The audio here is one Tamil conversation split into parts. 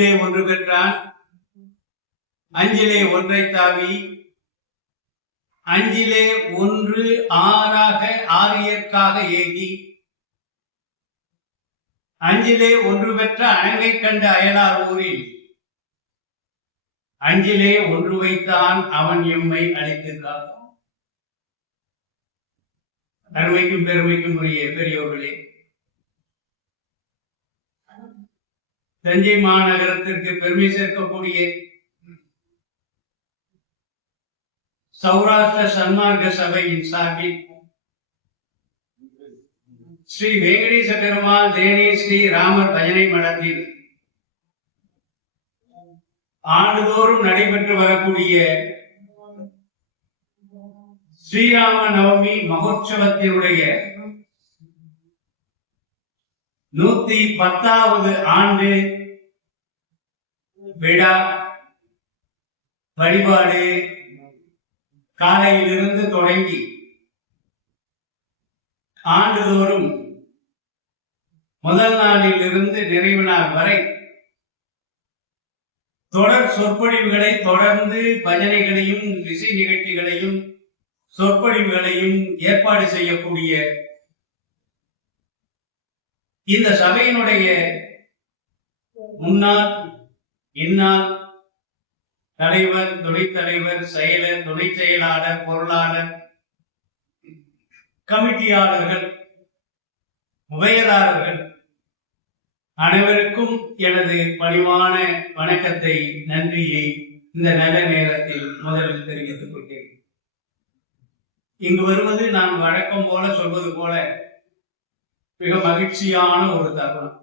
அஞ்சிலே ஒன்று பெற்றான், அஞ்சிலே ஒன்றை தாவி, அஞ்சிலே ஒன்று ஆறியற்காக ஏகி, அஞ்சிலே ஒன்று பெற்ற அணங்கை கண்ட அயலார் ஊரில் அஞ்சிலே ஒன்று வைத்தான் அவன் எம்மை அழைத்திருந்தான். அருமைக்கும் பெருமைக்கும் உரிய பெரியோர்களே, தஞ்சை மாநகரத்திற்கு பெருமை சேர்க்கக்கூடிய சௌராஷ்டிர சன்மார்க்க சபையின் சார்பில் ஸ்ரீ வெங்கடேச பெருமாள் தேனே ஸ்ரீ ராமர் பஜனை மடத்தில் ஆண்டுதோறும் நடைபெற்று வரக்கூடிய ஸ்ரீராம நவமி மகோற்சவத்தினுடைய 110வது ஆண்டு விழா வழிபாடு காலையிலிருந்து தொடங்கி ஆண்டுதோறும் முதல் நாளில் இருந்து நிறைவு நாள் வரை தொடர் சொற்பொழிவுகளை தொடர்ந்து பஜனைகளையும் இசை நிகழ்ச்சிகளையும் சொற்பொழிவுகளையும் ஏற்பாடு செய்யக்கூடிய இந்த சபையினுடைய முன்னாள் இந்நாள் தலைவர், துணைத் தலைவர், செயலர், துணை செயலாளர், பொருளாளர், கமிட்டியாளர்கள், உபயதாரர்கள் அனைவருக்கும் எனது பணிவான வணக்கத்தை, நன்றியை இந்த நல்ல நேரத்தில் முதலில் தெரிவித்துக் கொள்கிறேன். இங்கு வருவது நான் வழக்கம் போல சொல்வது போல மிக மகிழ்ச்சியான ஒரு தருணம்.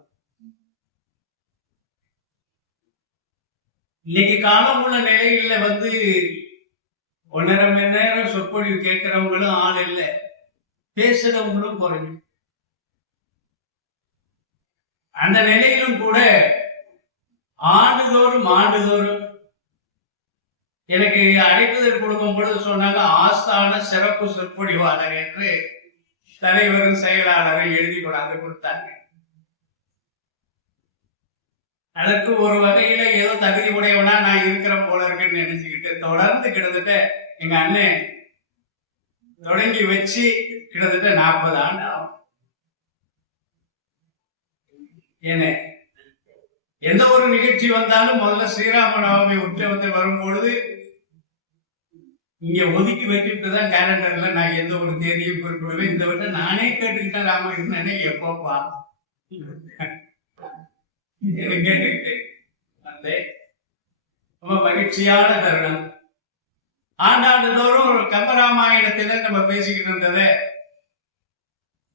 இன்னைக்கு காலம் உள்ள நிலையில 1.5 மணி நேரம் சொற்பொழிவு கேட்கிறவங்களும் ஆள் இல்லை, பேசுறவங்களும் குறையும். அந்த நிலையிலும் கூட ஆண்டுதோறும் எனக்கு அழைப்புதல் கொடுக்கும் பொழுது சொன்னாங்க, ஆஸ்தான சிறப்பு சொற்பொழிவாளர் என்று தலைவரும் செயலாளரும் எழுதி கொண்டாந்து கொடுத்தாங்க. அதற்கு ஒரு வகையில ஏதோ தகுதி உடையவனா நான் இருக்கிற போல இருக்குன்னு நினைச்சுக்கிட்டு தொடர்ந்து கிட்டத்தட்ட எங்க அண்ணன் தொடங்கி வச்சு கிட்டத்தட்ட 40 ஆண்டு ஆகும். எந்த ஒரு நிகழ்ச்சி வந்தாலும் முதல்ல ஸ்ரீராம நவமி உற்சவத்தை வரும்பொழுது இங்க ஒதுக்கி வச்சுட்டுதான் கேலண்டர்ல நான் எந்த ஒரு தேதியும் குறிப்பிடுவேன். இந்த வருஷம் நானே கேட்டுக்கிட்டேன், ராமகிருஷ்ணனே எப்பப்பா கேட்டுக்கிட்டு ரொம்ப மகிழ்ச்சியான தருணம். ஆண்டாண்டுதோறும் கம்பராமாயணத்துல நம்ம பேசிக்கிட்டு இருந்தத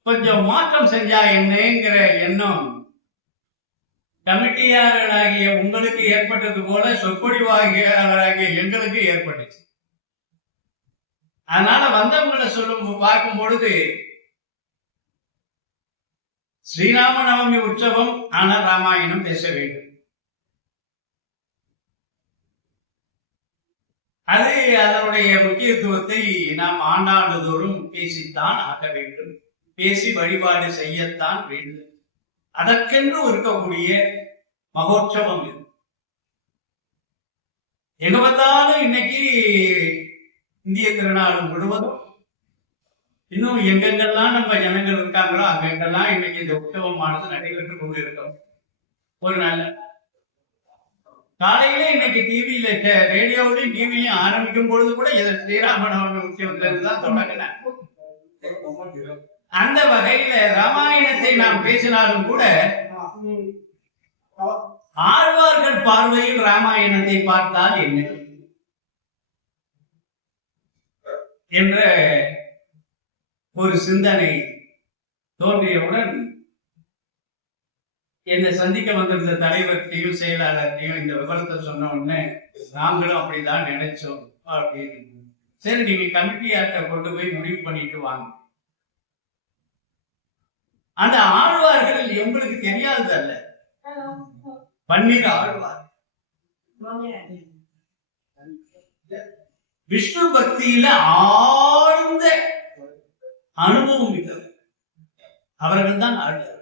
கொஞ்சம் மாற்றம் செஞ்சா என்னங்கிற எண்ணம் கமிட்டியாளராகிய உங்களுக்கு ஏற்பட்டது போல சொற்பொழிவாகியாளராகிய எங்களுக்கு ஏற்பட்டுச்சு. அதனால வந்தவங்களை பார்க்கும் பொழுது ஸ்ரீராம நவமி உற்சவம், ஆனால் ராமாயணம் பேச வேண்டும். அது அதனுடைய முக்கியத்துவத்தை நாம் ஆண்டாண்டுதோறும் பேசித்தான் ஆக வேண்டும், பேசி வழிபாடு செய்யத்தான் வேண்டும். அதற்கென்று இருக்கக்கூடிய மகோற்சவம் இது. எங்க பார்த்தாலும் இன்னைக்கு இந்திய திருநாடு முழுவதும் இன்னும் எங்கெங்கெல்லாம் நம்ம ஜனங்கள் இருக்காங்களோ அங்கெங்கெல்லாம் இன்னைக்கு இந்த உற்சவமானது நடைபெற்றுக் கொண்டிருக்கோம். ஒரு நாள் காலையில இன்னைக்கு டிவியில, ரேடியோவிலையும் டிவிலையும் ஆரம்பிக்கும் பொழுது கூட ஸ்ரீராம நவமி உற்சவத்துல இருந்துதான் தொடங்கினார். அந்த வகையில ராமாயணத்தை நாம் பேசினாலும் கூட ஆழ்வார்கள் பார்வையில் ராமாயணத்தை பார்த்தால் என்ன என்ற ஒரு சிந்தனை தோன்றியவுடன் என்னை சந்திக்க வந்திருந்த தலைவர்கிட்டையும் செயலாளர்கிட்டையும் இந்த விவரத்தை சொன்ன உடனே நாங்களும் அப்படிதான் நினைச்சோம் அப்படின்னு. சரி, நீங்க கமிட்டியார்ட்ட கொண்டு போய் முடிவு பண்ணிட்டு வாங்க. அந்த ஆழ்வார்கள் எங்களுக்கு தெரியாதது அல்ல, 12 ஆழ்வார் விஷ்ணு பக்தியில ஆழ்ந்த அனுபவம் மிக்கவர். அவர்கள் தான் ஆழ்வார்.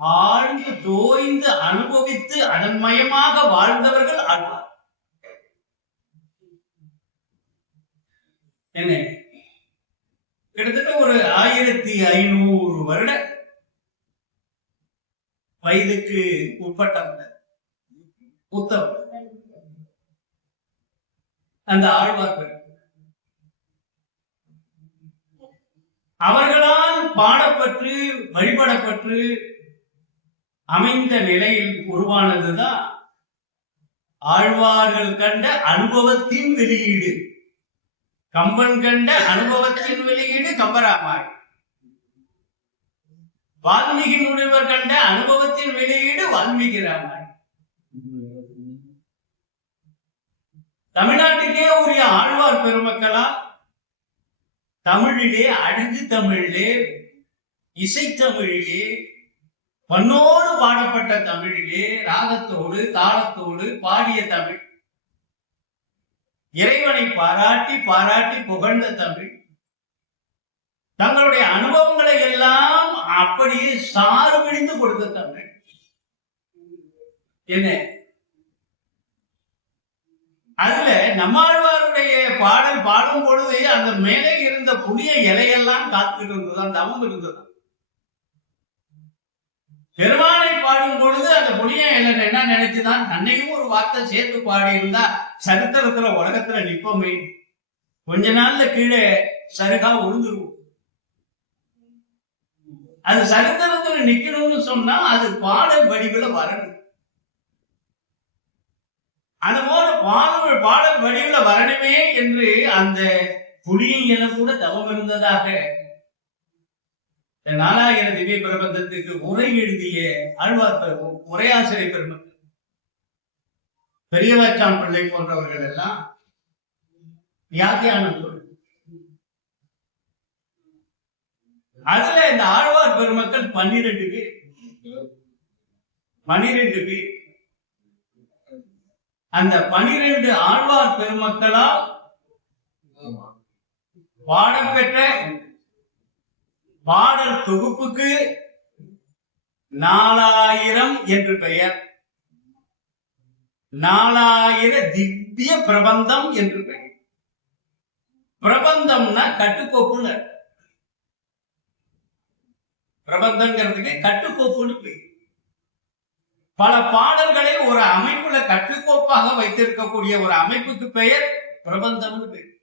ஆழ்ந்து தோய்ந்து அனுபவித்து அதன் மயமாக வாழ்ந்தவர்கள் ஆழ்வார். என்ன கிட்டத்தட்ட ஒரு 1500 வருட வயதுக்கு உட்பட்டவர்கள் புத்தவர் அந்த ஆழ்வார்கள். அவர்களால் பாடப்பட்டு வழிபடப்பட்டு அமைந்த நிலையில் உருவானதுதான் ஆழ்வார்கள் கண்ட அனுபவத்தின் வெளியீடு. கம்பன் கண்ட அனுபவத்தின் வெளியீடு கம்பராமாயணம். வால்மீகி முனிவர் கண்ட அனுபவத்தின் வெளியீடு வால்மீகி ராமாயணம். தமிழ்நாட்டுக்கே உரிய ஆழ்வார் பெருமக்களால் தமிழிலே, அழகு தமிழிலே, இசைத்தமிழிலே, பண்ணோடு பாடப்பட்ட தமிழிலே, ராகத்தோடு தாளத்தோடு பாடிய தமிழ், இறைவனை பாராட்டி பாராட்டி புகழ்ந்த தமிழ், தங்களுடைய அனுபவங்களை எல்லாம் அப்படியே சாறு பிடிந்து கொடுத்த தமிழ். என்ன அதுல நம்மாழ்வாருடைய பாடல் பாடும் பொழுது அந்த மேலே இருந்த புதிய இலையெல்லாம் காத்துக்கிட்டு இருந்தது, தவம் இருந்தது. பெருமானை பாடும் பொழுது அந்த புனிய இலை என்ன நினைச்சுதான் தன்னையும் ஒரு வார்த்தை சேர்த்து பாடி இருந்தா சரித்திரத்துல உலகத்துல நிப்போமே, கொஞ்ச நாள்ல கீழே சருகா உழுந்துருவோம். அது சரித்திரத்துல நிக்கணும்னு சொன்னா அது பாடல் வடிவுல வரணும். அது போல பாடல் வடிவுல வரணுமே என்று அந்த புலியை என கூட தவம் இருந்ததாக நாலாயிர திவ்ய பிரபந்தத்துக்கு உரை எழுதிய ஆழ்வார் உரையாசிரியர் பெருமக்கள் பெரியவாச்சான் பிள்ளை போன்றவர்கள் எல்லாம் வியாக்கியானம் சொல்லு. அதுல இந்த ஆழ்வார் பெருமக்கள் 12 பேர். 12 பேர். அந்த 12 ஆழ்வார் பெருமக்களால் பாடம்பெற்ற பாடல் தொகுப்புக்கு 4000 என்று பெயர். 4000 திவ்ய பிரபந்தம் என்று பெயர். பிரபந்தம்னா கட்டுக்கோப்புன்னு, பிரபந்தங்கிறதுக்கு கட்டுக்கோப்புன்னு பெயர். பல பாடல்களை ஒரு அமைப்புல கட்டுக்கோப்பாக வைத்திருக்கக்கூடிய ஒரு அமைப்புக்கு பெயர் பிரபந்தம்னு பெயர்.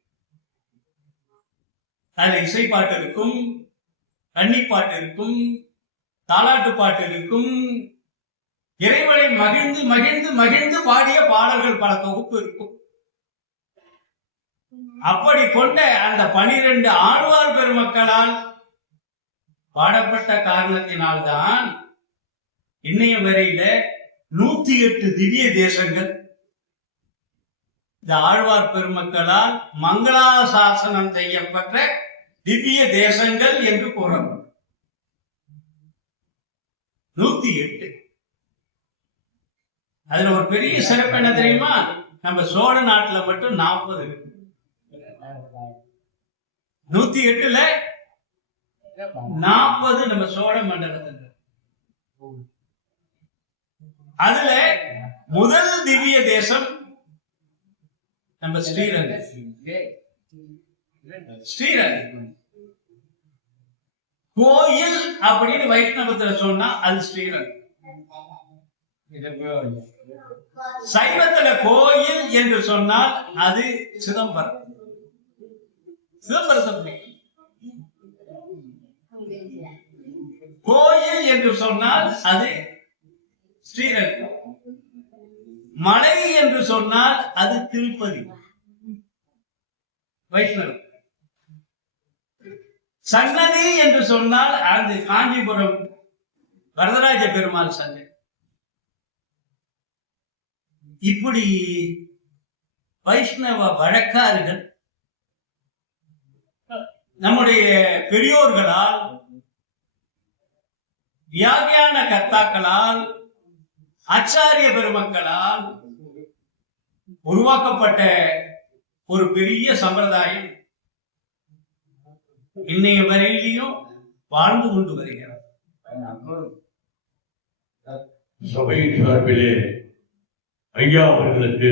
அதுல இசைப்பாட்டு இருக்கும், கன்னிப்பாட்டு இருக்கும், தாலாட்டு பாட்டு இருக்கும், இறைவனை மகிழ்ந்து மகிழ்ந்து மகிழ்ந்து பாடிய பாடல்கள் பல தொகுப்பு இருக்கும். அப்படி கொண்ட அந்த 12 ஆழ்வார் பெருமக்களால் பாடப்பட்ட காரணத்தினால்தான் இன்னைய வரையில 108 திவ்ய தேசங்கள் இந்த ஆழ்வார் பெருமக்களால் மங்களாசாசனம் செய்யப்பட்ட திவ்ய தேசங்கள் என்று கூறப்படும். 108. அதுல ஒரு பெரிய சிறப்பு என்ன தெரியுமா? நம்ம சோழ நாட்டுல மட்டும் 40 இருக்கு. 108ல 40 நம்ம சோழ மண்டலத்தில். அதுல முதல் திவ்ய தேசம் நம்ம ஸ்ரீரங்கம். ஸ்ரீரங்கம் கோயில் அப்படின்னு வைஷ்ணவத்துல சொன்னா அது ஸ்ரீரங்கம். சைவத்துல கோயில் என்று சொன்னால் அது சிதம்பரம். சிதம்பரத்தை கோயில் என்று சொன்னால் அது ஸ்ரீரங்கம். மலை என்று சொன்னால் அது திருப்பதி வைஷ்ணவம். சன்னதி என்று சொன்னால் அது காஞ்சிபுரம் வரதராஜ பெருமாள் சன்னதி. இப்படி வைஷ்ணவ வழக்காறுகள் நம்முடைய பெரியோர்களால் வியாக்கியான கர்த்தாக்களால் ஆச்சாரிய பெருமக்களால் உருவாக்கப்பட்ட ஒரு பெரிய சம்பிரதாயம் இன்னைய வரையிலையும் வாழ்ந்து கொண்டு வருகிறது. சபையின் சார்பிலே ஐயா அவர்களுக்கு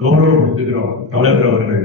கௌரவப்படுத்துகிறோம். தலைவர் அவர்கள்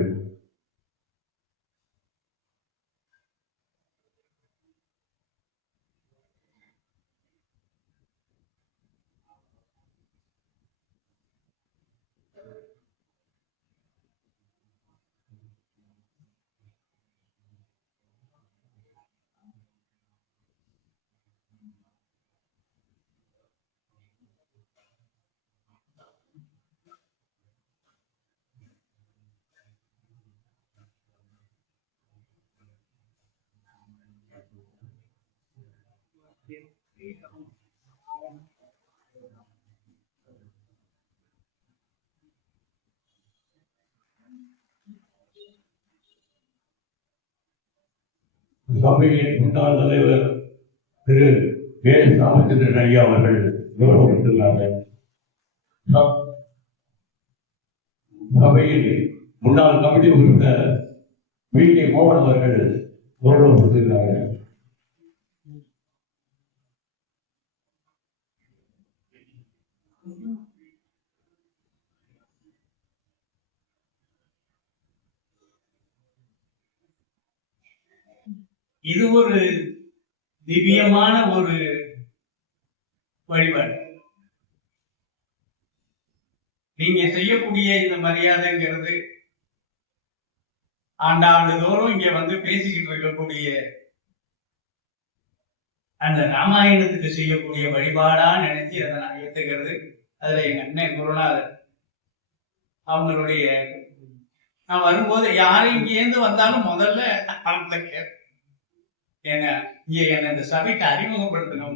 சபையின் முன்னாள் தலைவர் திரு வேல் ராமச்சந்திரன் ஐயா அவர்கள் கௌரவப்படுத்துகிறார்கள். சபையில் முன்னாள் கமிட்டி உறுப்பினர் வி கே மோகன் அவர்கள் கௌரவப்படுத்துகிறார்கள். இது ஒரு திவ்யமான ஒரு வழிபாடு. நீங்க செய்யக்கூடிய இந்த மரியாதைங்கிறது ஆண்டாண்டு தோறும் இங்க வந்து பேசிக்கிட்டு இருக்கக்கூடிய அந்த ராமாயணத்துக்கு செய்யக்கூடிய வழிபாடா நினைச்சு அதை நான் ஏற்றுக்கிறது. அதுல எங்க அண்ணன் குருநாதர் அவங்களுடைய நான் வரும்போது யாரும் இங்கேருந்து வந்தாலும் முதல்ல ஏங்க இங்க என்ன இந்த சபைக்கு அறிமுகப்படுத்தணும்.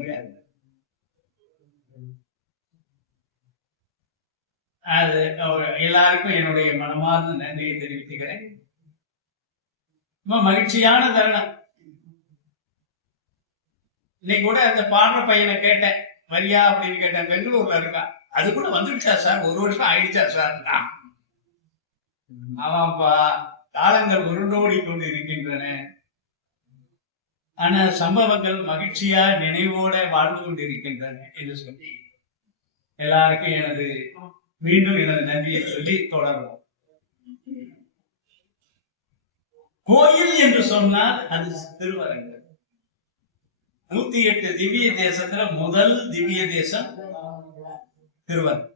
அது எல்லாருக்கும் என்னுடைய மனமார்ந்த நன்றியை தெரிவித்துக்கிறேன். ரொம்ப மகிழ்ச்சியான தருணம். இன்னைக்கு கூட அந்த பாடுற பையனை கேட்டேன், வரியா அப்படின்னு கேட்டேன். பெங்களூர்ல இருக்கான். அது கூட வந்துடுச்சா சார், ஒரு வருஷம் ஆயிடுச்சா சார்? ஆமாப்பா, காலங்கள் உருண்டோடி கொண்டு இருக்கின்றன. ஆனா சம்பவங்கள் மகிழ்ச்சியா நினைவோட வாழ்ந்து கொண்டிருக்கின்றன என்று சொல்லி எல்லாருக்கும் மீண்டும் எனது நன்றியை சொல்லி தொடர்வோம். கோயில் என்று சொன்னால் அது திருவரங்கம். 108 திவ்ய தேசத்துல முதல் திவ்ய தேசம் திருவரங்கம்.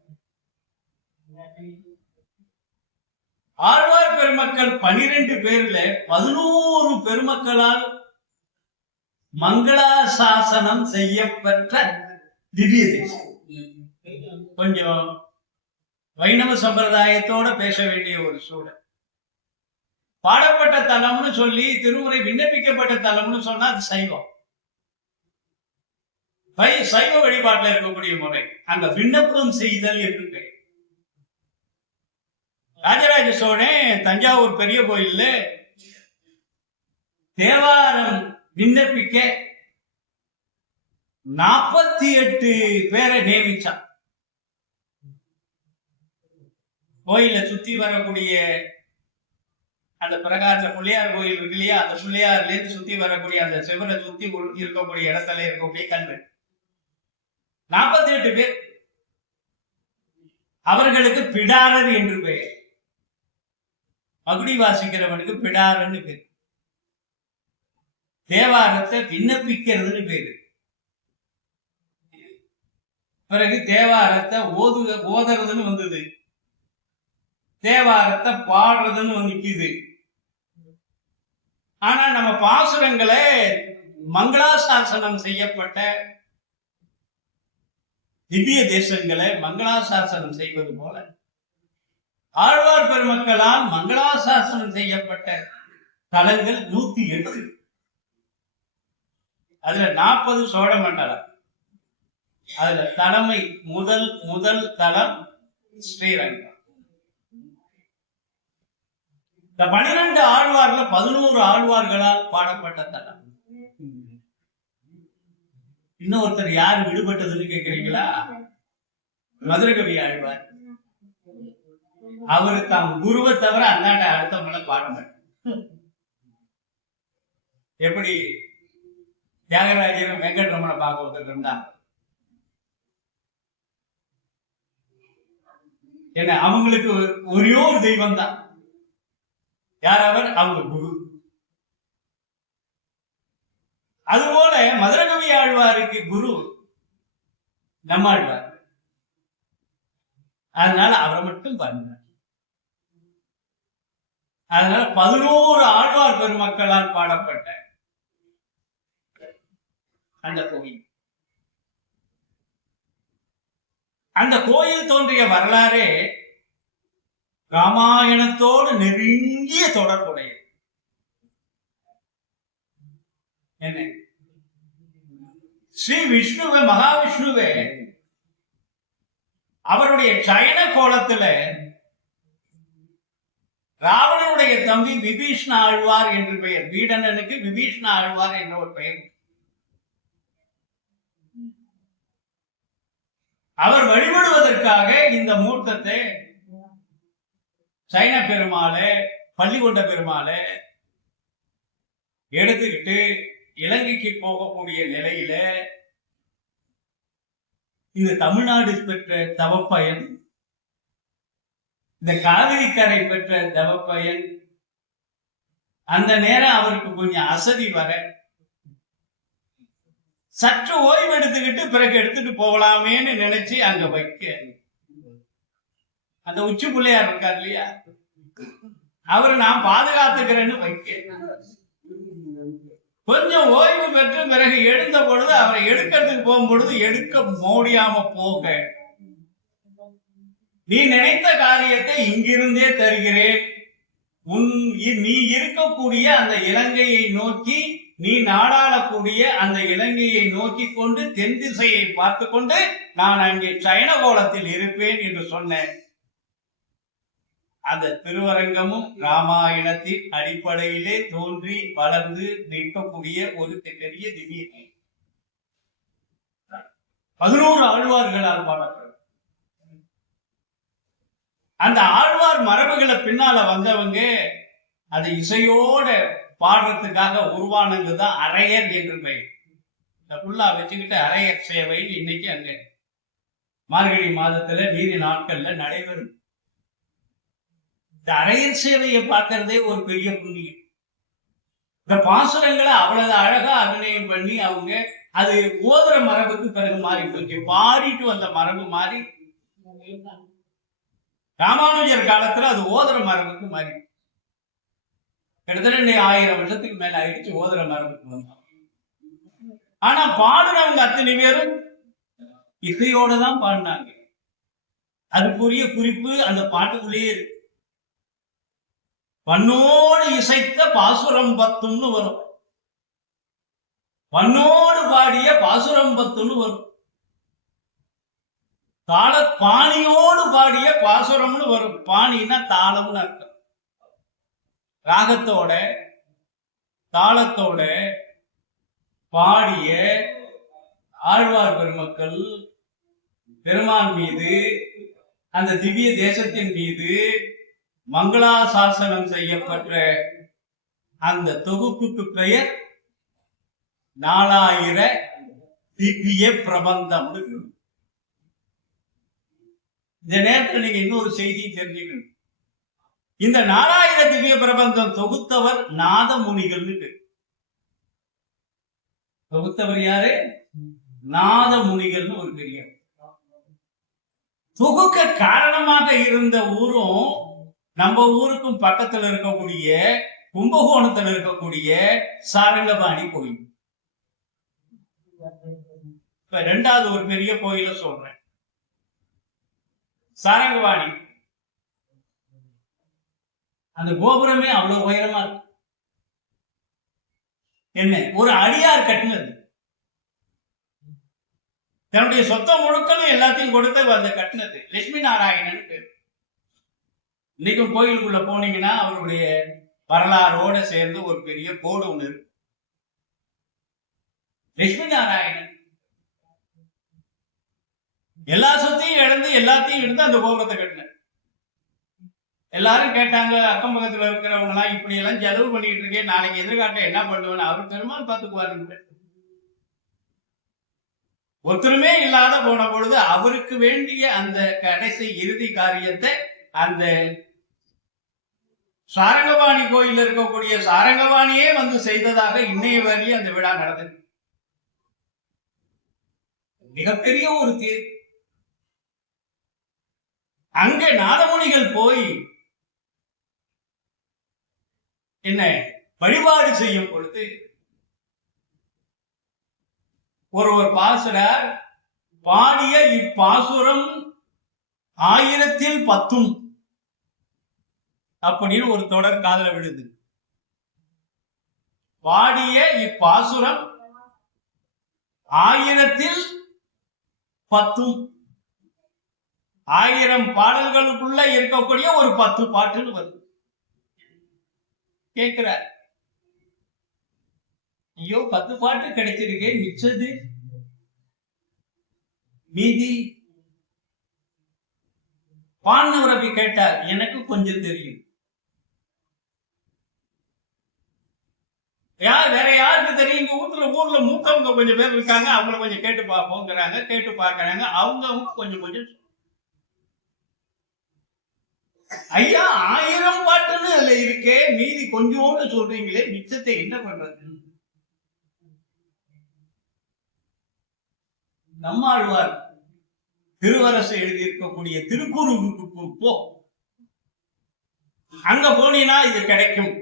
ஆழ்வார் பெருமக்கள் 12 பேர்ல 11 பெருமக்களால் மங்களாசாசனம் செய்யப்பட்ட திவ்ய தேசம். கொஞ்சம் வைணவ சம்பிரதாயத்தோட பேச வேண்டிய ஒரு சூழல். பாடப்பட்ட தலம்னு சொல்லி திருமுறை விண்ணப்பிக்கப்பட்ட தலம்னு சொன்னா அது சைவம். சைவ வழிபாட்டில் இருக்கக்கூடிய முறை அந்த விண்ணப்பம் செய்தல் என்று பெயர். ராஜராஜ சோழன் தஞ்சாவூர் பெரிய கோயில்ல தேவாரம் விண்ணப்பிக்க 48 பேரை நியமிச்சான். கோயில சுத்தி வரக்கூடிய அந்த பிரகாரத்துல பிள்ளையார் கோயில் இருக்கு இல்லையா, அந்த பிள்ளையார்ல இருந்து சுத்தி வரக்கூடிய அந்த செவரை சுத்தி இருக்கக்கூடிய இடத்துல இருக்கக்கூடிய கல்வி 48 பேர். அவர்களுக்கு பிடாரர் என்று பெயர். மகுடி வாசிக்கிறவனுக்கு பிடாரன்னு பேர். தேவாரத்தை விண்ணப்பிக்கிறதுன்னு பேரு. பிறகு தேவாரத்தை ஓதுறதுன்னு வந்தது. தேவாரத்தை பாடுறதுன்னு நிக்குது. ஆனா நம்ம பாசுரங்களை மங்களாசாசனம் செய்யப்பட்ட திவ்ய தேசங்களை மங்களாசாசனம் செய்வது போல ஆழ்வார் பெருமக்களால் மங்களாசாசனம் செய்யப்பட்ட தலங்கள் 108. அதுல 40 சோழ மண்டலம். அதுல தலைமை முதல் தலம் ஸ்ரீரங்கம். இந்த 12 ஆழ்வார்ல 11 ஆழ்வார்களால் பாடப்பட்ட தலம். இன்னொருத்தர் யார் விடுபட்டதுன்னு கேட்கிறீங்களா? மதுரகவி ஆழ்வார். அவரு தாம் குருவை தவிர அந்தாண்ட அடுத்தவங்கள பாட மாட்டார். எப்படி தியாகராஜரும் வெங்கட்ரமண பாகவதர் இருந்தாங்க. என்ன அவங்களுக்கு ஒரே ஒரு தெய்வம் தான். யார் அவர்? அவங்க குரு. அதுபோல மதுரகவி ஆழ்வாருக்கு குரு நம்மாழ்வார். அதனால அவரை மட்டும் பாருங்க. அதனால 11 ஆழ்வார் பெருமக்களால் பாடப்பட்ட அந்த கோயில். அந்த கோயில் தோன்றிய வரலாறே ராமாயணத்தோடு நெருங்கிய தொடர்புடையது. என்ன? ஸ்ரீ விஷ்ணுவை, மகாவிஷ்ணுவே அவருடைய சயன கோலத்துல ராவணனுடைய தம்பி விபீஷ்ண ஆழ்வார் என்று பெயர். வீடனனுக்கு விபீஷ்ண ஆழ்வார் என்ற ஒரு பெயர். அவர் வழிபடுவதற்காக இந்த மூர்த்தத்தை சைன பெருமாளை, பள்ளிகொண்ட பெருமாளை எடுத்துக்கிட்டு இலங்கைக்கு போகக்கூடிய நிலையில இந்த தமிழ்நாடு பெற்ற தவப்பயன், இந்த காவிரி கரை பெற்ற தவப்பயன், அந்த நேரம் அவருக்கு கொஞ்சம் அசதி வர சற்று ஓய்வு எடுத்துக்கிட்டு பிறகு எடுத்துட்டு போகலாமேன்னு நினைச்சு அங்க வைக்க, அந்த உச்சி பிள்ளையார் இருக்கார் இல்லையா, அவரை நான் பாதுகாத்துக்கிறேன்னு வைக்க, கொஞ்சம் ஓய்வு பெற்று பிறகு எழுந்த பொழுது அவரை எடுக்கிறதுக்கு போகும் பொழுது எடுக்க முடியாம போக, நீ நினைத்த காரியத்தை இங்கிருந்தே தருகிறேன், நீ இருக்கக்கூடிய அந்த இலங்கையை நோக்கி, நீ நாடாளக்கூடிய அந்த இலங்கையை நோக்கி கொண்டு தென் திசையை பார்த்து கொண்டு நான் அங்கே சயன கோலத்தில் இருப்பேன் என்று சொன்னேன். அந்த திருவரங்கமும் ராமாயணத்தின் அடிப்படையிலே தோன்றி வளர்ந்து நிற்கக்கூடிய ஒரு பெரிய திவ்ய 11 ஆழ்வார்களால் பாடப்படும். அந்த ஆழ்வார் மரபுகளை பின்னால வந்தவங்க அது இசையோட பாடுறதுக்காக உருவானது தான் அரையர் என்று பெயர். இந்த புல்லா வச்சுக்கிட்டு அரையர் சேவை இன்னைக்கு அங்க மார்கழி மாதத்துல மீதி நாட்கள்ல நடைபெறும். இந்த அரையர் சேவையை பார்க்கறதே ஒரு பெரிய புண்ணியம். இந்த பாசுரங்களை அவ்வளவு அழகா அபிநயம் பண்ணி அவங்க அது ஓதுற மரபுக்கு பிறகு மாறி போச்சு. பாடிட்டு வந்த மரபு மாறி ராமானுஜர் காலத்துல அது ஓதுற மரபுக்கு மாறி கிட்டத்தட்ட 1000 வருஷத்துக்கு மேல ஆயிடுச்சு ஓதுற மரபுக்கு வந்தோம். ஆனா பாடுறவங்க அத்தனை பேரும் இசையோட தான் பாடினாங்க. அதுக்குரிய குறிப்பு அந்த பாட்டுக்குள்ளேயே இருக்கு. பண்ணோடு இசைத்த பாசுரம் 10ன்னு வரும். பண்ணோடு பாடிய பாசுரம் 10ன்னு வரும். தாள பாணியோடு பாடிய பாசுரம்னு வரும். பாணின்னா தாளம்னு அர்த்தம். ராகத்தோட தாளத்தோட பாடிய ஆழ்வார் பெருமக்கள் பெருமான் மீது, அந்த திவ்ய தேசத்தின் மீது மங்களாசாசனம் செய்யப்பட்ட அந்த தொகுப்புக்கு பெயர் 4000 திவ்ய பிரபந்தம். இந்த நேரத்தில் நீங்க இன்னொரு செய்தியை தெரிஞ்சுக்கணும். இந்த 4000 திவ்ய பிரபந்தம் தொகுத்தவர் நாதமுனிகள். தொகுத்தவர் யாரு? நாதமுனிகள்னு ஒரு பெரிய தொகுக்க காரணமாக இருந்த ஊரும் நம்ம ஊருக்கும் பக்கத்துல இருக்கக்கூடிய கும்பகோணத்துல இருக்கக்கூடிய சாரங்கபாணி கோயில். இப்ப 2வது ஒரு பெரிய கோயில சொல்றேன். சாரங்கபாணி அந்த கோபுரமே அவ்வளவு உயரமா இருக்கு. என்ன ஒரு அடியார் கட்டினது. தன்னுடைய சொத்த முழுக்களும் எல்லாத்தையும் கொடுத்து அந்த கட்டினது லட்சுமி நாராயணன் பேர். இன்னைக்கும் கோயிலுக்குள்ள போனீங்கன்னா அவருடைய வரலாறோட சேர்ந்து ஒரு பெரிய போர்டு ஒண்ணு இருக்கு. லட்சுமி நாராயணன் எல்லா சொத்தையும் இழந்து எல்லாத்தையும் எடுத்து அந்த கோபுரத்தை கட்டின. எல்லாரும் கேட்டாங்க, அக்கம் பக்கத்துல இருக்கிறவங்க எல்லாம் இப்படி எல்லாம் செலவு பண்ணிட்டு இருக்கேன், நாளைக்கு எதிர்காட்ட என்ன பண்ணுவேன்னு. அவர் பெருமாள் பார்த்துக்குவாரு. ஒருத்தருமே இல்லாத போன பொழுது அவருக்கு வேண்டிய அந்த கடைசி இறுதி காரியத்தை அந்த சாரங்கபாணி கோயில் இருக்கக்கூடிய சாரங்கபாணியே வந்து செய்ததாக இன்னைய வரையும் அந்த விழா நடந்தது. மிகப்பெரிய ஒரு தேர். அங்க நாதமுனிகள் போய் என்ன வழிபாடு செய்யும் பொழுது ஒருவர் பாசுறார், பாடிய இப்பாசுரம் 1010 அப்படின்னு ஒரு தொடர் காதுல விழுது. பாடிய இப்பாசுரம் 1010 1000 பாடல்களுக்குள்ள இருக்கக்கூடிய ஒரு 10 பாட்டுன்னு வருது. கேட்கிறார், ஐயோ 10 பாட்டு கிடைச்சிருக்கே, மிச்சது மீதி பாண்டவரபி கேட்டார். எனக்கு கொஞ்சம் தெரியும். வேற யாருக்கு தெரியும்? ஊர்ல மூத்தவங்க கொஞ்சம் பேர் இருக்காங்க, அவங்கள கொஞ்சம் கேட்டு பார்ப்போங்கிறாங்க. கேட்டு பார்க்கறாங்க. அவங்க கொஞ்சம் ஐயா 1000 பாட்டுன்னு அதுல இருக்கே, மீதி கொஞ்சோண்டு சொல்றீங்களே, மிச்சத்தை என்ன பண்றது? நம்மாழ்வார் திருவரசு எழுதியிருக்கக்கூடிய திருக்குறளுக்கு போ, அங்க போனீனா இது கிடைக்கும்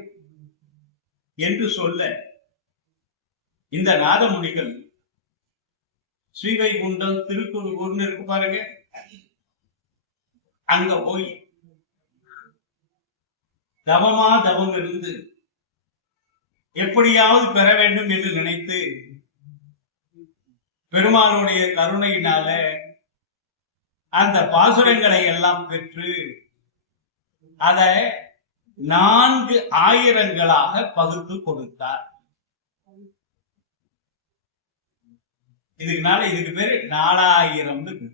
என்று சொல்ல இந்த நாதமுனிகள் ஸ்ரீவைகுண்டம் திருக்குறுகூர்னு இருக்கு பாருங்க, அங்க போய் தவம் இருந்து எப்படியாவது பெற வேண்டும் என்று நினைத்து பெருமானுடைய கருணையினால அந்த பாசுரங்களை எல்லாம் பெற்று அதை 4 ஆயிரங்களாக பகுத்து கொடுத்தார். இதுக்கு பேரு 4000.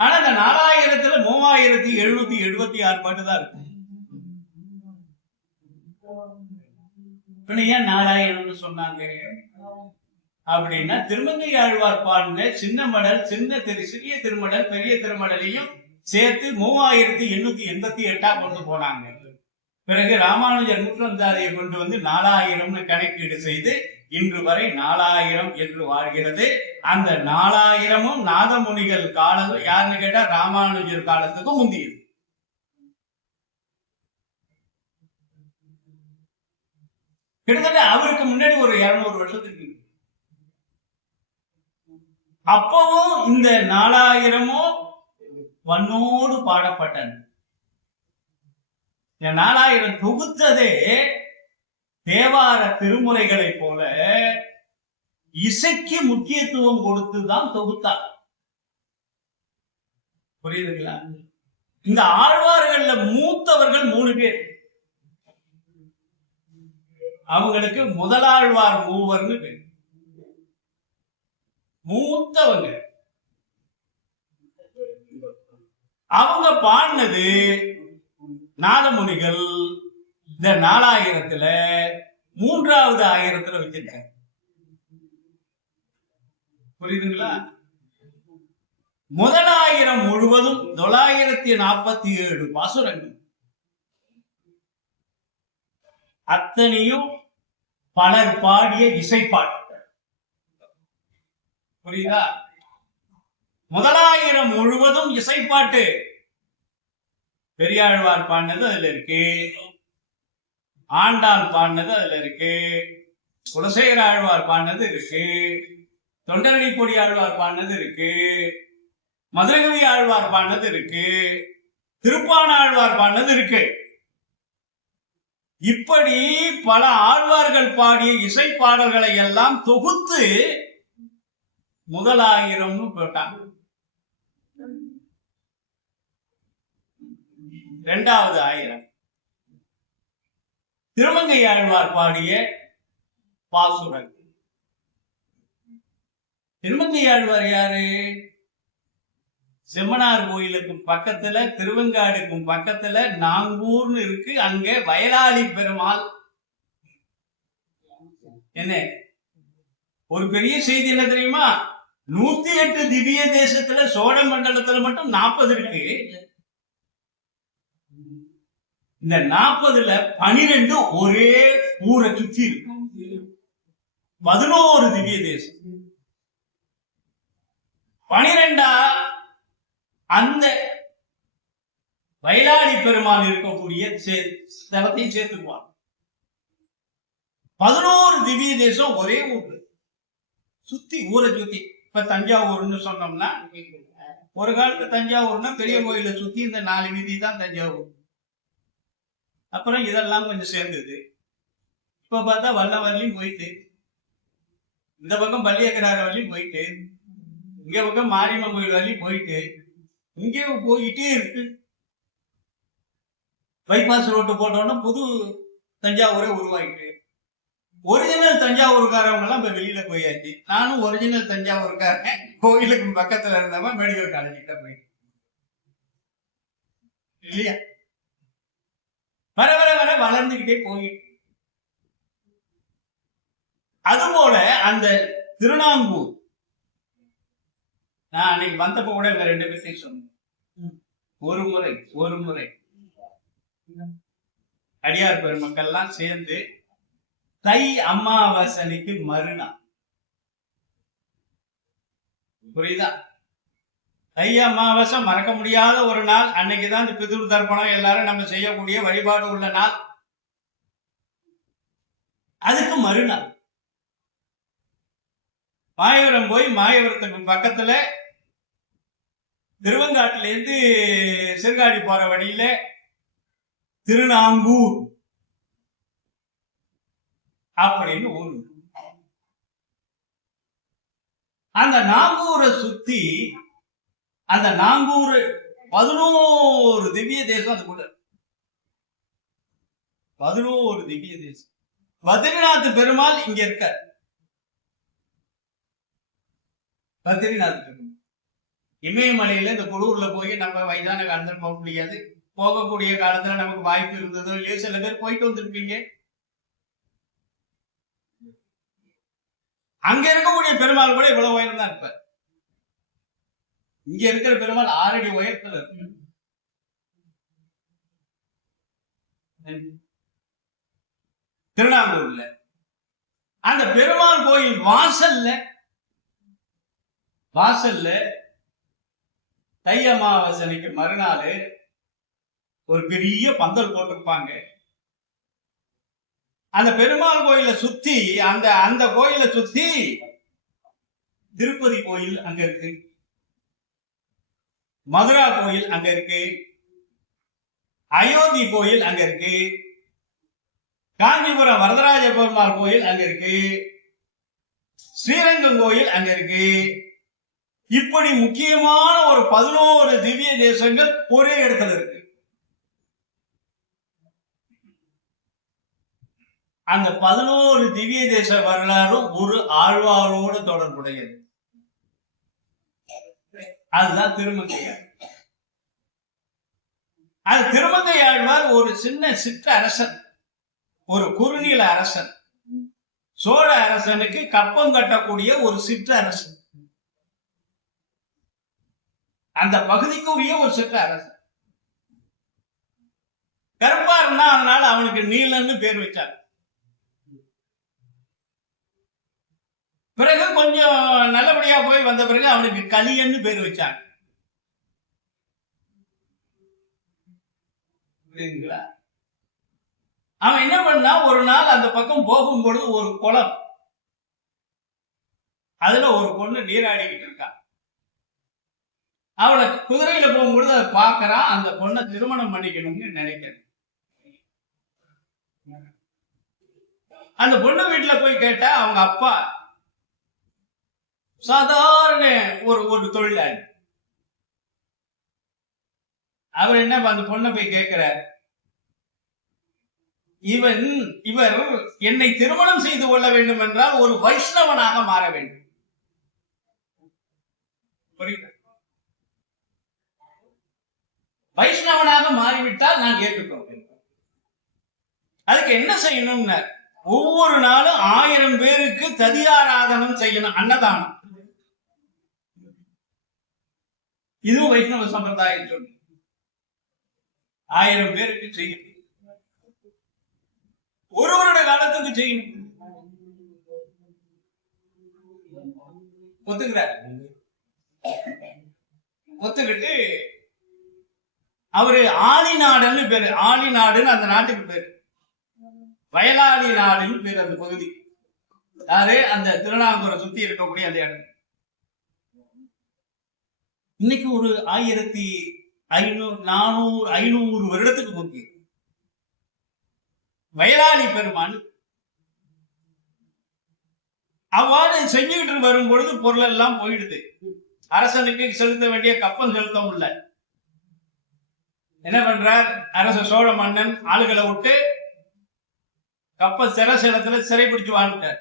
ஆனா இந்த 4000த்துல 3776 பாட்டு தான் இருக்கு. ஏன் 4000 சொன்னாங்க அப்படின்னா, திருமங்கை ஆழ்வார் பாடின சிறிய திருமடல் பெரிய திருமடலையும் சேர்த்து 3888 கொண்டு போனாங்க. பிறகு ராமானுஜர் நூற்றந்தாதியை கொண்டு வந்து 4000 கணக்கீடு செய்து இன்று வரை 4000 என்று வாழ்கிறது. அந்த 4000 நாதமுனிகள் காலம் யாருன்னு கேட்டா ராமானுஜர் காலத்துக்கு முந்தியது. கிட்டத்தட்ட அவருக்கு முன்னாடி ஒரு 200 வருஷத்துக்கு. அப்பவும் இந்த 4000 பண்ணோடு பாடப்பட்டன. 4000 தொகுத்ததே தேவார திருமுறைகளை போல இசைக்கு முக்கியத்துவம் கொடுத்துதான் தொகுத்தார். புரியுதுங்களா? இந்த ஆழ்வார்கள்ல மூத்தவர்கள் 3 பேர். அவங்களுக்கு முதலாழ்வார் மூவர்னு பேர். மூத்தவங்க. அவங்க பாடினது நாதமுனிகள் இந்த 4000த்துல 3வது ஆயிரத்துல வச்சிருக்காங்க. புரியுதுங்களா? முதலாயிரம் முழுவதும் 947 பாசுரங்கள். அத்தனையும் பலர் பாடிய இசைப்பாட்டு. புரியுதா? முதலாயிரம் முழுவதும் இசைப்பாட்டு. பெரியாழ்வார் பாடினது அதுல இருக்கு, ஆண்டாள் பாடினது அதுல இருக்கு, குலசேகர ஆழ்வார் பாடினது இருக்கு, தொண்டரடி பொடி ஆழ்வார் பாடினது இருக்கு, மதுரகவி ஆழ்வார் பாடினது இருக்கு, திருப்பான ஆழ்வார் பாடினது இருக்கு. இப்படி பல ஆழ்வார்கள் பாடிய இசை பாடல்களை எல்லாம் தொகுத்து 1000 போட்டாங்க. 2வது ஆயிரம் திருமங்கை ஆழ்வார் பாடிய பாசுரங்கள். திருமங்கை ஆழ்வார் யாரு? செம்மனார் கோயிலுக்கு பக்கத்துல, திருவெங்காடுக்கும் பக்கத்துல நாங்கூர்னு இருக்கு. அங்க வயலாளி பெருமாள் என்ன ஒரு பெரிய செய்தி என்ன தெரியுமா? 108 திவ்ய தேசத்துல சோழ மண்டலத்துல மட்டும் 40 இருக்கு. இந்த 40ல 12 ஒரே ஊரை சுத்தி இருக்கு. 11 திவ்ய தேசம். 12 அந்த வயலாடி பெருமாள் இருக்கக்கூடிய ஸ்தலத்தையும் சேர்த்துக்குவாங்க. 11 திவ்ய தேசம் ஒரே ஊர் சுத்தி, ஊரை சுத்தி. இப்ப தஞ்சாவூர்னு சொன்னோம்னா, ஒரு காலத்து தஞ்சாவூர்னா பெரிய கோயிலை சுத்தி இந்த 4 வீதி தான் தஞ்சாவூர். அப்புறம் இதெல்லாம் கொஞ்சம் சேர்ந்தது. இப்ப பார்த்தா வல்லவரையும் போயிட்டு, இந்த பக்கம் பள்ளியக்கரார வரையும் போயிட்டு, இங்க பக்கம் மாரியம்மன் கோயில் வரையும் போயிட்டு, இங்கே போயிட்டே இருக்கு. பைபாஸ் ரோட்டு போட்டோம்னா புது தஞ்சாவூரே உருவாயிட்டு. ஒரிஜினல் தஞ்சாவூர்காரவங்க எல்லாம் இப்ப வெளியில போயாச்சு. நானும் ஒரிஜினல் தஞ்சாவூர்காரன். கோயிலுக்கு பக்கத்துல இருந்தவன் மெடிக்கல் காலேஜ் கிட்ட போயிட்டு இல்லையா? வர வர வர வளர்ந்துகிட்டே போயிட்டு, அதுபோல அந்த திருநாங்கூர், நான் அன்னைக்கு வந்தப்ப கூட இந்த 2 பேர்த்தையும் சொன்னேன். ஒரு முறை அடியார் பெருமக்கள்லாம் சேர்ந்து தை அமாவாசனைக்கு மறுநாள், புரியுதா? தை அமாவாசை மறக்க முடியாத ஒரு நாள். அன்னைக்குதான் இந்த பிதுர் தர்ப்பணம் எல்லாரும் நம்ம செய்யக்கூடிய வழிபாடு உள்ள நாள். அதுக்கு மறுநாள் மாயவரம் போய், மாயவரத்துக்கு பக்கத்துல திருவங்காட்டுல இருந்து சிறுகாடி போற வழியில திருநாங்கூர் அப்படின்னு ஊர். அந்த நாங்கூரை சுத்தி, அந்த நாங்கூர் 11 திவ்ய தேசம். அது கூட 11 திவ்ய தேசம். பத்ரிநாத் பெருமாள் இங்க இருக்க. பத்ரிநாத் பெருமாள் இமயமலையில இந்த குழுவுல போய் நம்ம வயதான காலத்துல போக முடியாது. போகக்கூடிய காலத்துல நமக்கு வாய்ப்பு இருந்ததோ இல்லையோ, சில பேர் போயிட்டு வந்திருப்பீங்க. அங்க இருக்கக்கூடிய பெருமாள் கூட இவ்வளவு உயரம் தான் இருப்பார். இங்க இருக்கிற பெருமாள் 6 அடி உயரத்துல இருக்கு. திருநாங்கூர்ல அந்த பெருமாள் கோயில் வாசல்ல தை அமாவாசனைக்கு மறுநாள் ஒரு பெரிய பந்தல் போட்டிருப்பாங்க. அந்த பெருமாள் கோயில சுத்தி, அந்த கோயிலை சுத்தி திருப்பதி கோயில் அங்க இருக்கு, மதுரா கோயில் அங்க இருக்கு, அயோத்தி கோயில் அங்க இருக்கு, காஞ்சிபுரம் வரதராஜ பெருமாள் கோயில் அங்க இருக்கு, ஸ்ரீரங்கம் கோயில் அங்க இருக்கு. இப்படி முக்கியமான ஒரு 11 திவ்ய தேசங்கள் ஒரே இடத்துல இருக்கு. அந்த 11 திவ்ய தேச வரலாறும் ஒரு ஆழ்வாரோடு தொடர்புடையது. அதுதான் திருமங்கையார். அது திருமங்கை ஆழ்வார் ஒரு சின்ன சிற்ற அரசன், ஒரு குறுநில அரசன். சோழ அரசனுக்கு கப்பம் கட்டக்கூடிய ஒரு சிற்ற அரசன், அந்த பகுதிக்குரிய ஒரு சிற்ற அரசன். கருப்பா இருந்தா அதனால அவனுக்கு நீலன்னு பேர் வச்சாங்க. பிறகு கொஞ்சம் நல்லபடியா போய் வந்த பிறகு அவனுக்கு கலியன்னு பேர் வச்சாங்க. அவன் என்ன பண்ணா, ஒரு நாள் அந்த பக்கம் போகும்பொழுது ஒரு குளம், அதுல ஒரு பொண்ணு நீராடிக்கிட்டு இருக்கா. அவளை குதிரையில போகும்பொழுது அதை பார்க்கறான். அந்த பொண்ணை திருமணம் பண்ணிக்கணும்னு நினைக்கிறேன். அந்த பொண்ணு வீட்டுல போய் கேட்டா, அவங்க அப்பா சாதாரண ஒரு தொழிலாளி. அவர் என்ன, அந்த பொண்ணை போய் கேட்கிறார், இவர் என்னை திருமணம் செய்து கொள்ள வேண்டும் என்றால் ஒரு வைஷ்ணவனாக மாற வேண்டும். புரியுது? வைஷ்ணவனாக மாறிவிட்டால் நான் ஏற்றுக்கொள்கிறேன். அதுக்கு என்ன செய்யணும்னா, ஒவ்வொரு நாளும் 1000 பேருக்கு ததியாராக சாதனம் செய்யணும், அன்னதானம். இதுவும் வைஷ்ணவ சம்பிரதாயம் சொல்லி 1000 பேருக்கு செய்யணும், ஒரு வருட காலத்துக்கு செய்யணும். ஒத்துக்கிறார். ஒத்துக்கிட்டு அவரு ஆலிநாடுன்னு பேரு. ஆலிநாடுன்னு அந்த நாட்டுக்கு பேரு. வயலாளி நாடுன்னு பேரு அந்த பகுதி. யாரு? அந்த திருநாங்கூரை சுத்தி இருக்கக்கூடிய அந்த இடம். இன்னைக்கு ஒரு 1500 வருடத்துக்கு முக்கிய வயலாளி பெருமான் அவ்வாறு செஞ்சுக்கிட்டு வரும் பொழுது பொருள் எல்லாம் போயிடுது. அரசனுக்கு செலுத்த வேண்டிய கப்பம் செலுத்த முடியல. என்ன பண்றார்? அரச சோழ மன்னன் ஆளுகளை விட்டு கப்ப சிரசேலத்துல சிறை பிடிச்சு வாழ்ந்தார்.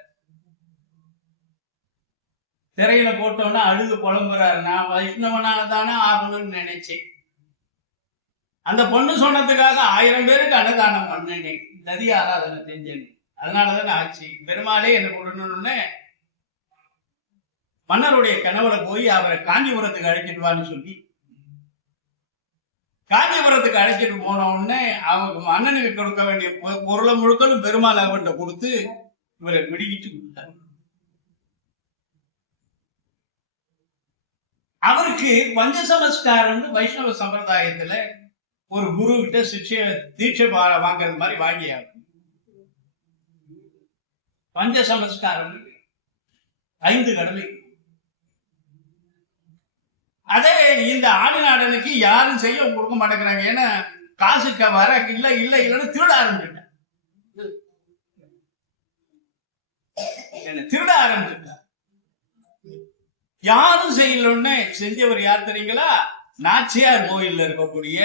சிறையில போட்டோன்னா அழுது புலம்புறாரு, நான் வைஷ்ணவனாதானே ஆகணும்னு நினைச்சேன். அந்த பொண்ணு சொன்னதுக்காக 1000 பேருக்கு அன்னதானம் பண்ணேன், நதி ஆராதனை செஞ்சேன், அதனாலதான் ஆச்சு. பெருமாளே என்ன பண்ணணும்னு மன்னருடைய கனவுல போய் அவரை காஞ்சிபுரத்துக்கு அழைச்சிட்டு வான்னு சொல்லி காஞ்சிபுரத்துக்கு அழைச்சிட்டு போன உடனே அவங்க மன்னனுக்கு கொடுக்க வேண்டிய பொருளை முழுக்களும் பெருமாள் அவர்கிட்ட கொடுத்து இவரை விடுவிச்சு கொடுத்தார். அவருக்கு பஞ்சசமஸ்காரம் வைஷ்ணவ சம்பிரதாயத்துல ஒரு குரு கிட்ட தீட்சை வாங்கிறது மாதிரி வாங்கியாரு. பஞ்சசமஸ்காரம் 5 கடமை. அதே இந்த ஆளிநாடனுக்கு யாரும் செய்ய கொடுக்க மாட்டேங்கிறாங்க. ஏன்னா காசுக்கு வர இல்லைன்னு திருட ஆரம்பிச்சுட்டான். திருட ஆரம்பிச்சுட்டான். யாரும் செய்யலன்னு செஞ்சவர் யார் தெரியுங்களா? நாச்சியார் கோயில்ல இருக்கக்கூடிய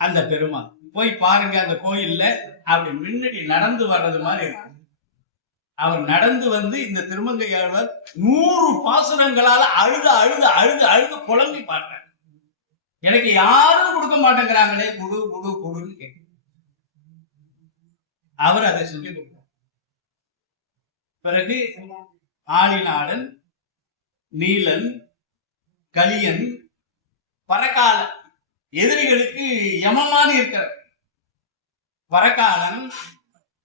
அந்த பெருமாள். போய் பாருங்க, அந்த கோயில்ல அப்படி முன்னாடி நடந்து வர்றது மாதிரி இருக்கு. அவர் நடந்து வந்து இந்த திருமங்கையாழ்வார் 100 பாசுரங்களால அழுது அழுது அழுது அழுது புலம்பி பாடுறார். எனக்கு யாரும் கொடுக்க மாட்டேங்கிறாங்களே, குடு குடு குடுன்னு கேட்க அவர் அதை செஞ்சு கொடுத்தார். பிறகு ஆளிநாடன், நீலன், கலியன், பரகாலன் எதிரிகளுக்கு யமமாக இருக்கிறார். பரகாலன்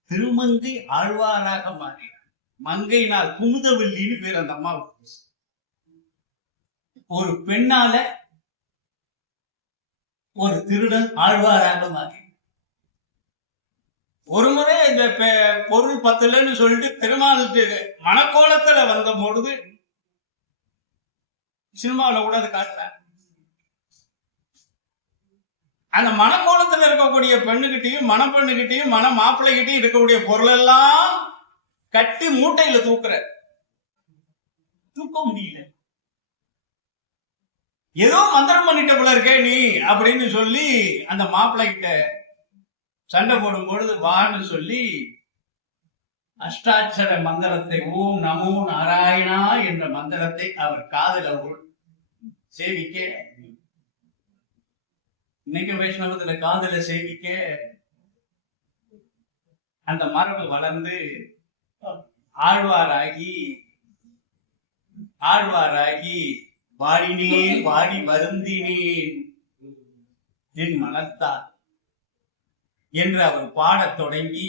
திருமங்கை ஆழ்வாராக மாறினார். மங்கையினால் குமுதவல்லின்னு பேர் அந்த அம்மாவுக்கு. ஒரு பெண்ணால ஒரு திருடன் ஆழ்வாராக மாறி. ஒரு முறை இந்த பொருள் பத்தலன்னு சொல்லிட்டு பெருமாளுக்கு மணக்கோலத்துல வந்த பொழுது சினிமாவில கூட அது காட்டுறாங்க. அந்த மணக்கோலத்துல இருக்கக்கூடிய பெண்ணுகிட்டையும் மணப்பெண்ணுகிட்டையும் மன மாப்பிள்ளைகிட்டையும் இருக்கக்கூடிய பொருள் எல்லாம் கட்டி மூட்டையில தூக்குற. தூக்க முடியல. ஏதோ மந்திரம் பண்ணிட்ட போல இருக்கே நீ அப்படின்னு சொல்லி அந்த மாப்பிள்ளை கிட்ட சண்டை போடும் பொழுது வான்னு சொல்லி அஷ்டாட்சர மந்திரத்தை, ஓம் நமோ நாராயணா என்ற மந்திரத்தை அவர் காதல சேவிக்க, இன்னைக்கு வைஷ்ணவத்துல காதல சேவிக்க அந்த மரபு வளர்ந்து ஆழ்வாராகி வாடினேன் வாடி வருந்தினேன் என் மனத்தார் என்று அவர் பாடத் தொடங்கி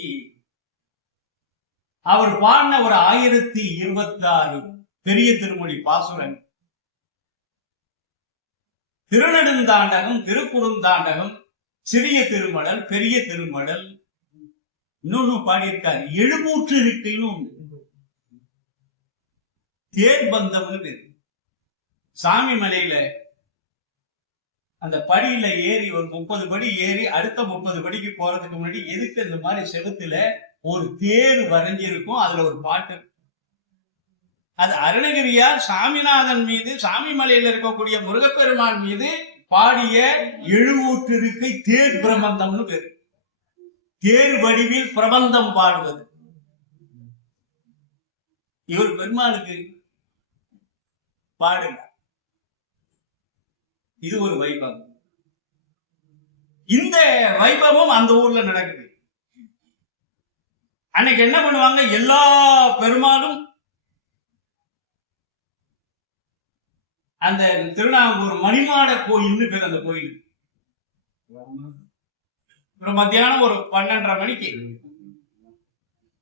அவர் பாடின ஒரு 1026 பெரிய திருமொழி பாசுரன், திருநெடுந்தாண்டகம், திருக்குறுந்தாண்டகம், சிறிய திருமடல், பெரிய திருமடல், இன்னொன்னு பாடியிருக்காரு 700 இருக்கைன்னு தேர்பந்தம்னு பேரு. சாமி மலையில அந்த படியில ஏறி ஒரு 30 படி ஏறி அடுத்த 30 படிக்கு போறதுக்கு முன்னாடி எதுக்கு இந்த மாதிரி செவுத்துல ஒரு தேர் வரைஞ்சிருக்கும், அதுல ஒரு பாட்டு. அது அருணகிரியார் சாமிநாதன் மீது, சாமி மலையில இருக்கக்கூடிய முருகப்பெருமான் மீது பாடிய 700 இருக்கை தேர் பிரபந்தம்னு பேரு. தேர் வடிவில் பிரபந்தம் பாடுவது. இவர் பெருமாளுக்கு பாடுங்க. இது ஒரு வைபவம். இந்த வைபவம் அந்த ஊர்ல நடக்குது. அன்னைக்கு என்ன பண்ணுவாங்க, எல்லா பெருமாளும் அந்த திருநாங்கூர் மணிமாட கோயில்னு பேர் அந்த கோயில். மத்தியானம் ஒரு 12:30 மணிக்கு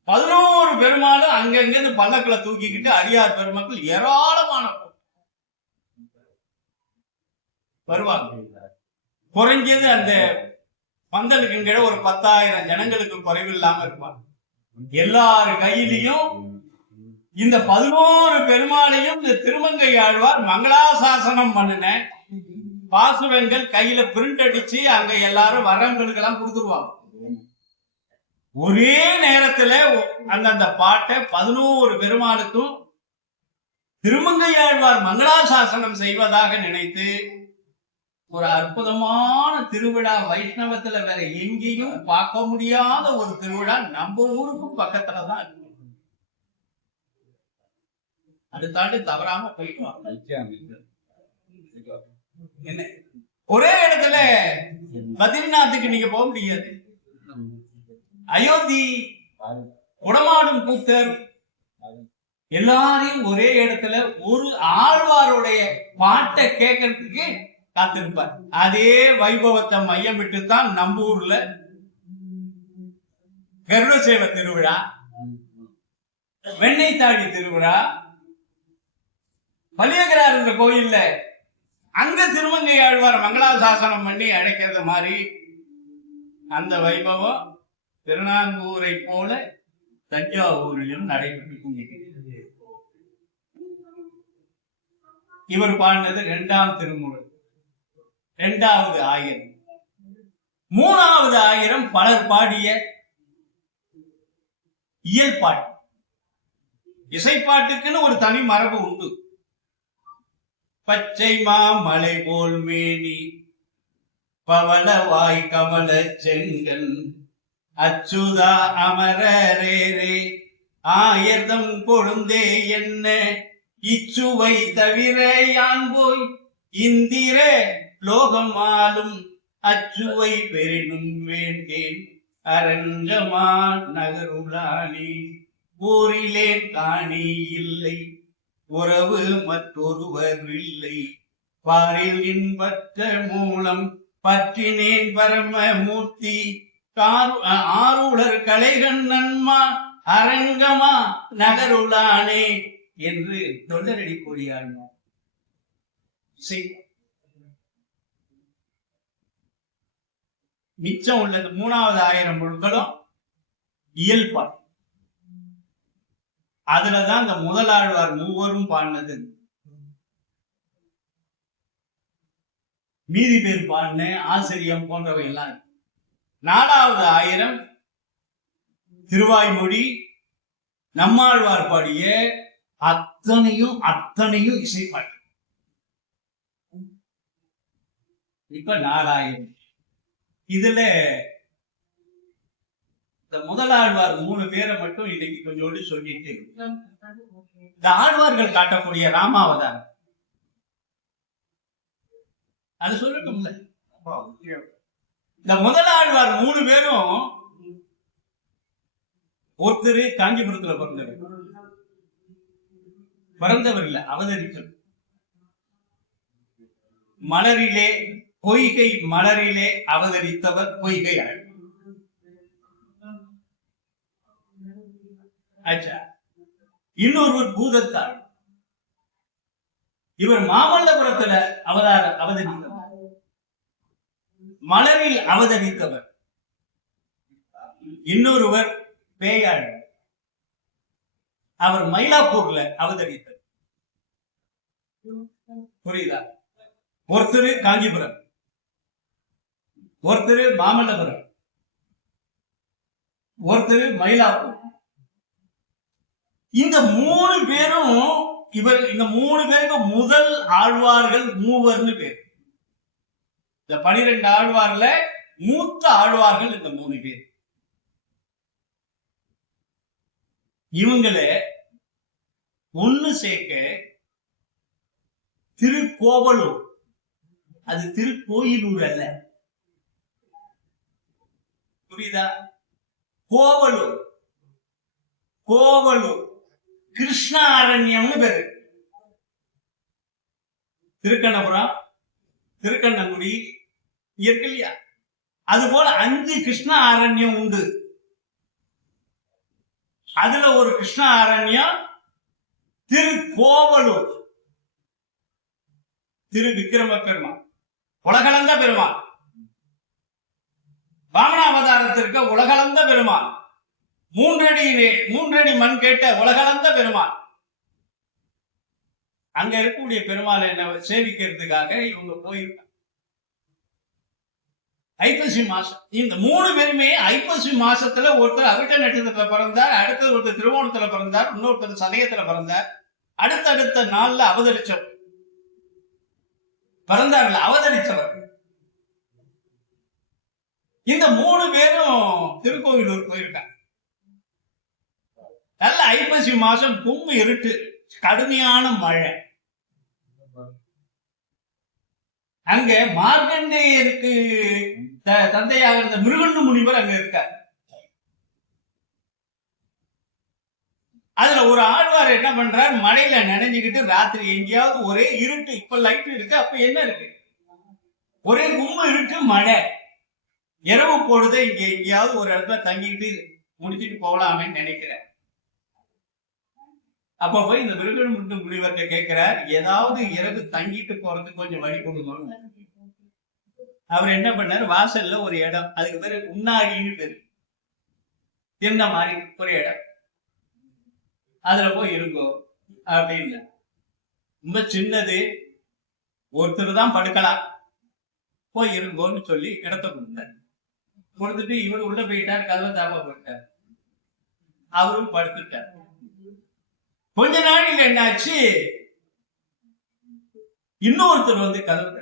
11 பெருமாளும் அங்கங்க பல்லக்குல தூக்கிக்கிட்டு அடியார் பெருமக்கள் ஏராளமான வருவாங்க. குறைஞ்சது அந்த பந்தலுக்கு கீழே ஒரு 10,000 ஜனங்களுக்கு குறைவில்லாம இருப்பாங்க. எல்லார் கையிலையும் இந்த 11 பெருமாளையும் இந்த திருமங்கை ஆழ்வார் மங்களாசாசனம் பண்ணின பாசுரங்கள் கையில பிரிண்ட் அடிச்சு அங்க எல்லாரும் வரவங்களுக்கு எல்லாம் கொடுத்துருவாங்க. ஒரே நேரத்துல அந்த பாட்டை 11 பெருமாளுக்கும் திருமங்கை ஆழ்வார் மங்களாசாசனம் செய்வதாக நினைத்து ஒரு அற்புதமான திருவிழா. வைஷ்ணவத்துல வேற எங்கேயும் பார்க்க முடியாத ஒரு திருவிழா நம்ம ஊருக்கும் பக்கத்துலதான் இருக்கு. அடுத்தாண்டு தவறாம போயிட்டு என்ன ஒரே இடத்துல பத்ரிநாத்துக்கு நீங்க போக முடியாது. அயோத்தி குடமாடும் கூத்தர் எல்லாரையும் ஒரே இடத்துல ஒரு ஆழ்வாருடைய பாட்டை கேட்கறதுக்கு காத்திருப்பார். அதே வைபவத்தை மையமிட்டுத்தான் நம்ம ஊர்ல கருடசேவ திருவிழா, வெண்ணெய்த்தாடி திருவிழா, பலியகரார் என்ற கோயில்ல அங்க திருமங்கை ஆழ்வார் மங்களாசாசனம் பண்ணி அழைக்கிறது மாதிரி அந்த வைபவம் திருநாங்கூரை போல தஞ்சாவூரிலும் நடைபெற்று கொண்டிருக்கிறது. இவர் பாடினது 2ஆம் திருமுறை, 2வது ஆயிரம். 3வது ஆயிரம் பலர் பாடிய இயல் பாட்டு. இசைப்பாட்டுக்குன்னு ஒரு தனி மரபு உண்டு. பச்சை மாமலை போல் மேனி பவள வாய் கமல செங்கன் அச்சுதா அமரரேரே ஆயர்தம் கொழுந்தே என்ன இச்சுவை தவிர யான் போய் இந்திர லோகம் ஆளும் அச்சுவை பெரினும் வேண்டேன் அரங்கமா நகருளானே ஊரிலே காணி இல்லை உறவு மற்றொருவர் இல்லை பாரில் இன்பற்ற மூலம் பற்றினேன் பரம மூர்த்தி ஆருளர் கலைகண் நன்மா அரங்கமா நகருளானே என்று தொண்டரடி கூறியாழ்வார். மிச்சம் உள்ளது 3வது ஆயிரம் முழுக்களும் இயல் பாட்டு. அதுலதான் இந்த முதலாழ்வார் மூவரும் பாடினது. மீதி பேர் பாடின ஆசிரியம் போன்றவை எல்லாம். 4வது ஆயிரம் திருவாய்மொழி நம்மாழ்வார் பாடிய அத்தனையும் இசைப்பாட்டு. இப்ப 4000. இதுல இந்த முதலாழ்வார் 3 பேரை மட்டும் இன்னைக்கு கொஞ்சோண்டு சொல்லிட்டு இந்த ஆழ்வார்கள் காட்டக்கூடிய ராமாவதாரம் அது சொல்லட்டும். இந்த முதலாழ்வார் 3 பேரும் ஒருத்தர் காஞ்சிபுரத்துல பிறந்தவர் இல்ல, அவதரித்தவர். மலரிலே பொய்கை மலரிலே அவதரித்தவர் பொய்கை ஆழ்வார். இன்னொருவர் பூதத்தாள். இவர் மாமல்லபுரத்துல அவதரித்தவர், மலரில் அவதரித்தவர். இன்னொருவர் பேயாழ்வார், அவர் மயிலாப்பூர்ல அவதரித்தவர். புரியுதா? ஒருத்தர் காஞ்சிபுரம், ஒருத்தர் மாமல்லபுரம், ஒருத்தர் மயிலாப்பூர். இந்த 3 பேரும் இந்த 3 பேருக்கு முதல் ஆழ்வார்கள் மூவர்னு பேர். இந்த 12 ஆழ்வார்ல மூத்த ஆழ்வார்கள் இந்த 3 பேர். இவங்களை ஒண்ணு சேர்க்க திருக்கோவலூர், அது திருக்கோயிலூர் அல்ல, புரியுதா? கோவலூர், கோவலூர் கிருஷ்ண அரண்யம்னு பேரு. திருக்கண்ணபுரம், திருக்கண்ணங்குடி இருக்கு இல்லையா? அது போல 5 கிருஷ்ண அரண்யம் உண்டு. அதுல ஒரு கிருஷ்ண அரண்யம் திருக்கோவலூர், திரு விக்கிரம பெருமாள், உலகளந்த பெருமாள், வாமன அவதாரத்திற்கு உலகளந்த பெருமாள், 3 அடி மண் கேட்ட உலகளந்த பெருமாள். அங்க இருக்கக்கூடிய பெருமாள் என்ன சேவிக்கிறதுக்காக இவங்க போயிருக்காங்க. ஐப்பசி மாசம். இந்த 3 பேருமே ஐப்பசி மாசத்துல ஒருத்தர் அவிட்ட நட்சத்திரத்துல பிறந்தார், அடுத்தது ஒருத்தர் திருவோணத்துல பிறந்தார், இன்னொருத்தர் சதயத்துல பிறந்தார். அடுத்தடுத்த நாள்ல அவதரிச்சவர் பிறந்தார்கள், அவதரிச்சவர். இந்த 3 பேரும் திருக்கோவிலூர் போயிருக்காங்க. நல்ல ஐப்பசி மாசம், கும்பு இருட்டு, கடுமையான மழை. அங்க மார்க்கண்டேயருக்கு தந்தையாக இருந்த மிருகண்டு முனிவர் அங்க இருக்கார். அதுல ஒரு ஆழ்வார் என்ன பண்றார், மழையில நனைஞ்சுக்கிட்டு ராத்திரி எங்கேயாவது ஒரே இருட்டு, இப்ப லைட் இருக்கு, அப்ப என்ன இருக்கு, ஒரே கும்பு இருட்டு மழை, இரவு பொழுது இங்க எங்கேயாவது ஒரு இடத்துல தங்கிட்டு முடிச்சுட்டு போகலாமே நினைக்கிறேன். அப்ப போய் இந்த மிருகண்டு முனிவர்கிட்ட கேட்கிறார், ஏதாவது இரவு தங்கிட்டு போறதுக்கு கொஞ்சம் வழி கொடுங்க. அவர் என்ன பண்ணார், வாசல்ல ஒரு இடம், அதுக்கு பேரு உண்ணாடின்னு பேரு, இந்த மாதிரி ஒரு இடம், அதுல போய் இருங்கோ அப்படின்னு. ரொம்ப சின்னது, ஒருத்தர் தான் படுக்கலாம், போய் இருங்கோன்னு சொல்லி இடத்த கொடுத்தார். கொடுத்துட்டு இவர் உள்ள போயிட்டார், கதவை தாப்பா போயிட்டார், அவரும் படுத்துட்டார். கொஞ்ச நாளைக்கு என்னாச்சு, இன்னொருத்தர் வந்து கதவு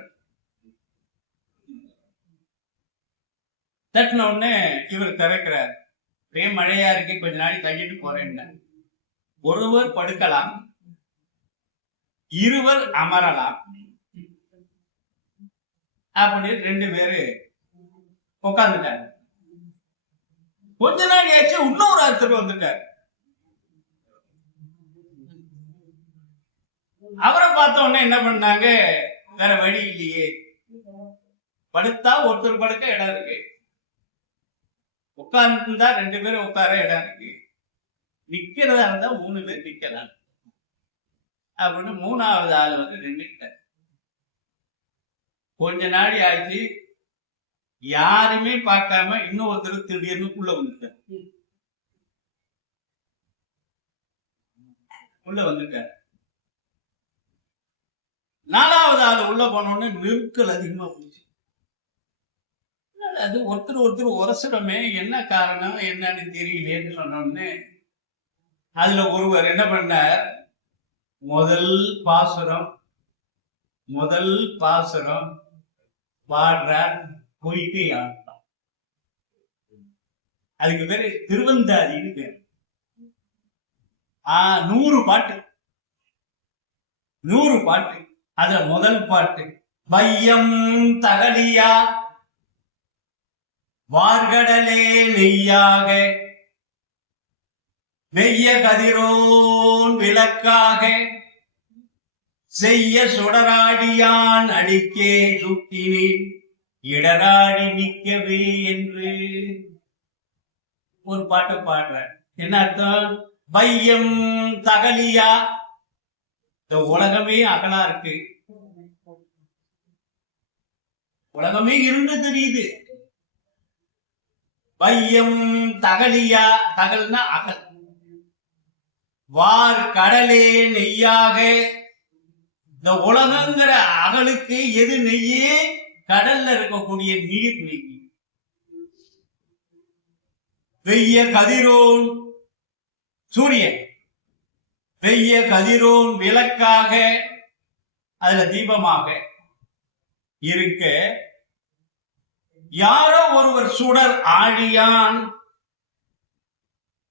தட்டின உடனே இவர் திறக்கிறார். மழையா இருக்கு, கொஞ்ச நாளைக்கு தங்கிட்டு போறேன்னு. ஒருவர் படுக்கலாம், இருவர் அமரலாம் அப்படின்னு 2 பேரு உட்கார்ந்துட்டாங்க. கொஞ்ச நாள் ஆச்சு, இன்னொரு ஒருத்தர் வந்துட்டார். அவரை பார்த்த உடனே என்ன பண்ணாங்க, வேற வழி இல்லையே, படுத்தா ஒருத்தர் படுக்க இடம் இருக்கு, உட்கார்ந்து 2 பேரும் உட்கார இடம் இருக்கு, நிக்கிறதா இருந்தா 3 பேர் நிக்கலாம் அப்படின்னு 3வது ஆள் வந்து நின்றுட்டார். கொஞ்ச நாள் ஆச்சு, யாருமே பார்க்காம இன்னொருத்தர் திடீர்னு உள்ள வந்துட்டார். 4வது ஆள் உள்ள போனோடனே நெருக்கல் அதிகமா போச்சு. அது ஒருத்தர் உரசடமே, என்ன காரணம் என்னன்னு தெரியலேன்னு சொன்னோடனே அதுல ஒருவர் என்ன பண்ணார், முதல் பாசுரம் பாடுறார், பொய்கை ஆட்டம். அதுக்கு பேரு திருவந்தாதின்னு பேரு. 100 பாட்டு. அதுல முதல் பாட்டு, வையம் தகலியா வார்கடலே நெய்யாக வெய்ய கதிரோன் விளக்காக செய்ய சுடராடியான் அடிக்கே சுட்டினேன் இடராடி நிற்கவே என்று ஒரு பாட்டு பாடுற. என்ன அர்த்தம், வையம் தகலியா, இந்த உலகமே அகலா இருக்கு, உலகமே இருண்டு தெரியுது. வையம் தகலியா, தகல்னா அகல், வார் கடலே நெய்யாக, இந்த உலகங்கிற அகலுக்கு எது நெய்யே, கடல்ல இருக்கக்கூடிய நீர் நெய். வெய்ய கதிரோன் சூரியன், வெய்ய கதிரோன் விளக்காக, அதுல தீபமாக இருக்க, யாரோ ஒருவர் சுடர் ஆழியான்,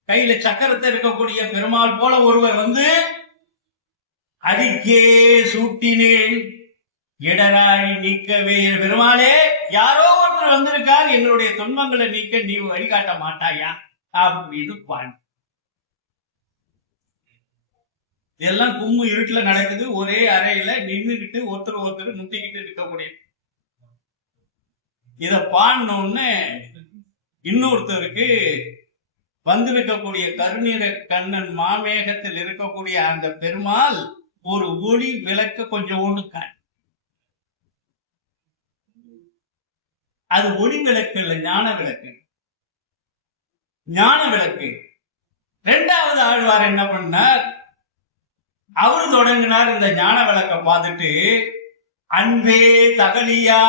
கையில சக்கரத்தை இருக்கக்கூடிய பெருமாள் போல ஒருவர் வந்து அடிக்கே சூட்டினேன் இடராழி நீக்கவே, பெருமாளே யாரோ ஒருத்தர் வந்திருக்கார், எங்களுடைய துன்பங்களை நீக்க நீ வழிகாட்ட மாட்டாயா அப்படின்னு பாடு. இதெல்லாம் கும்மு இருட்டுல நடக்குது. ஒரே அறையில நின்றுகிட்டு ஒருத்தர் முட்டிக்கிட்டு இருக்கக்கூடிய இத பாடினோன்னு இன்னொருத்தருக்கு வந்திருக்கக்கூடிய கருநீர கண்ணன் மாமேகத்தில் இருக்கக்கூடிய அந்த பெருமாள் ஒரு ஒளி விளக்க கொஞ்சம் ஒண்ணு அது ஒளி விளக்கு இல்ல, ஞான விளக்கு. ஞான விளக்கு. இரண்டாவது ஆழ்வார் என்ன பண்ணார், அவரு தொடங்கினார் இந்த ஞான விளக்க பார்த்துட்டு, அன்பே தகலியா,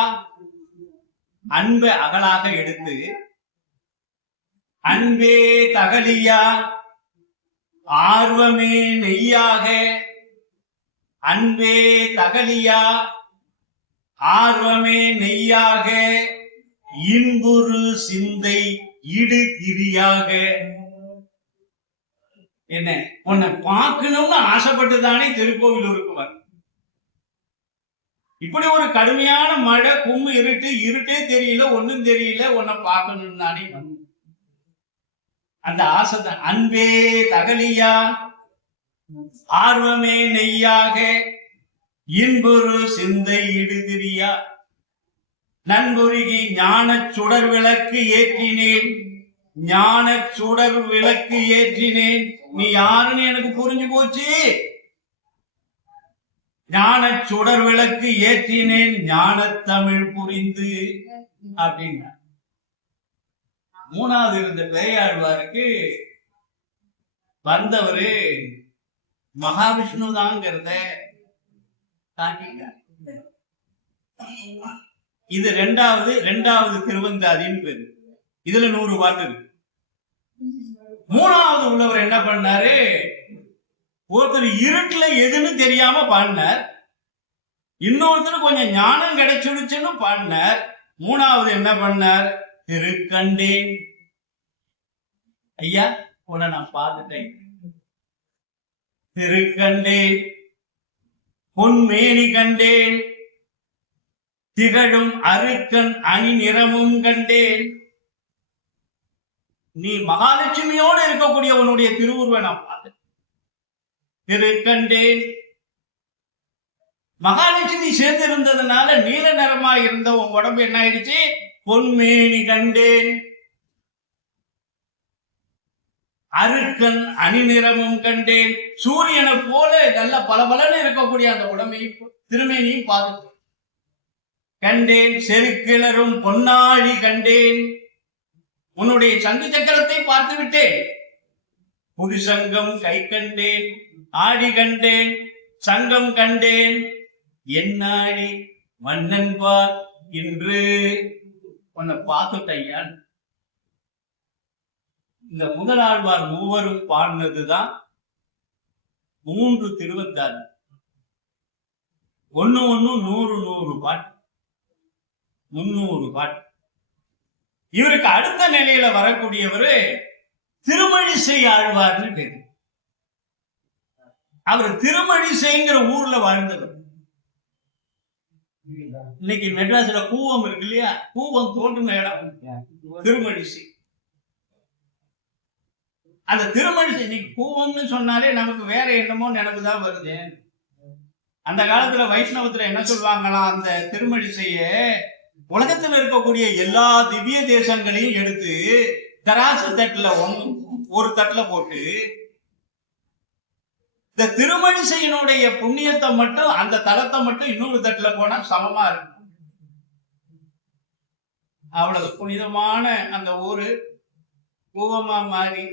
அன்பை அகலாக எடுத்து, அன்பே தகலியா ஆர்வமே நெய்யாக, அன்பே தகலியா ஆர்வமே நெய்யாக, இன்புறு சிந்தை இடு திரியாக. என்ன, உன்னை பார்க்கணும்னு ஆசைப்பட்டுதானே திருக்கோவிலூருக்கு வர. இப்படி ஒரு கடுமையான மழை, கும்மு இருட்டு, இருட்டே தெரியல, ஒண்ணும் தெரியல, உன்னை பார்க்கணும் தானே அந்த ஆசைதான். அன்பே தகலியா ஆர்வமே நெய்யாக, இன்புறு சிந்தை இடுதிரியா, நன்புருகி ஞான சுடர் விளக்கு ஏற்றினேன், ஞான சுடர் விளக்கு ஏற்றினேன். நீ யாருன்னு எனக்கு புரிஞ்சு போச்சு. ஞான சுடர் விளக்கு ஏற்றினேன், ஞான தமிழ் புரிந்து அப்படின்னா. மூணாவது இருந்த பேயாழ்வாருக்கு வந்தவரு மகாவிஷ்ணு தாங்கிறத காட்டிட்டார். இது ரெண்டாவது திருவந்தாதின்னு பேரு. இதுல 100 பாட்டு இருக்கு. மூணாவது உள்ளவர் என்ன பண்ணாரு, ஒருத்தர் இருட்டுல எதுன்னு தெரியாம பாடினார், இன்னொருத்தர் கொஞ்சம் ஞானம் கிடைச்சிடுச்சுன்னு பாடினார். மூணாவது என்ன பண்ணார், திருக்கண்டேன் ஐயா உன்னை நான் பார்த்துட்டேன், திருக்கண்டேன் பொன்மேனி கண்டேன், திகழும் அருக்கன் அணி நிறமும் கண்டேன். நீ மகாலட்சுமியோடு இருக்கக்கூடிய உன்னுடைய திருவுருவை நான் பார்த்தேன், திருக்கண்டேன். மகாலட்சுமி சேர்ந்து இருந்ததுனால நீல நிறமா இருந்த உன் உடம்பு என்ன ஆயிடுச்சு, பொன்மேனி கண்டேன். அருக்கன் அணி நிறமும் கண்டேன். சூரியனை போல நல்ல பலபலன்னு இருக்கக்கூடிய அந்த உடம்பையும் திருமேனியும் பார்த்து கண்டேன். செருக்கிளரும் பொன்னாழி கண்டேன். உன்னுடைய சங்கு சக்கரத்தை பார்த்து விட்டேன். புரிசங்கம் கை கண்டேன், ஆடி கண்டேன், சங்கம் கண்டேன். என்னாடி மன்னன் பார் இன்று உன்னை பார்த்துட்டையான். இந்த முதலாழ்வார் மூவரும் பாடினதுதான் 3 திருவந்தாதி. 1 100 பாட்டு, 300 பாட்டு. இவருக்கு அடுத்த நிலையில வரக்கூடியவரு திருமழிசை ஆழ்வார்னு பேரு. அவர் திருமழிசைங்கிற ஊர்ல வாழ்ந்தவர். இன்னைக்கு மெட்ராஸ்ல கூவம் இருக்கு இல்லையா, கூவம் தோன்றும் இடம் திருமழிசை. அந்த திருமழிசை, இன்னைக்கு கூவம்னு சொன்னாலே நமக்கு வேற என்னமோ நினைவுதான் வருது. அந்த காலத்துல வைஷ்ணவத்துல என்ன சொல்லுவாங்களாம், அந்த திருமழிசைய உலகத்துல இருக்கக்கூடிய எல்லா திவ்ய தேசங்களையும் எடுத்து தராசு தட்டுல ஒரு தட்டுல போட்டு, இந்த திருமழிசையினுடைய புண்ணியத்தை மட்டும், அந்த தலத்தை மட்டும் இன்னொரு தட்டுல போனா சமமா இருக்கும். அவ்வளவு புனிதமான அந்த ஊரு கூவமா மாறி,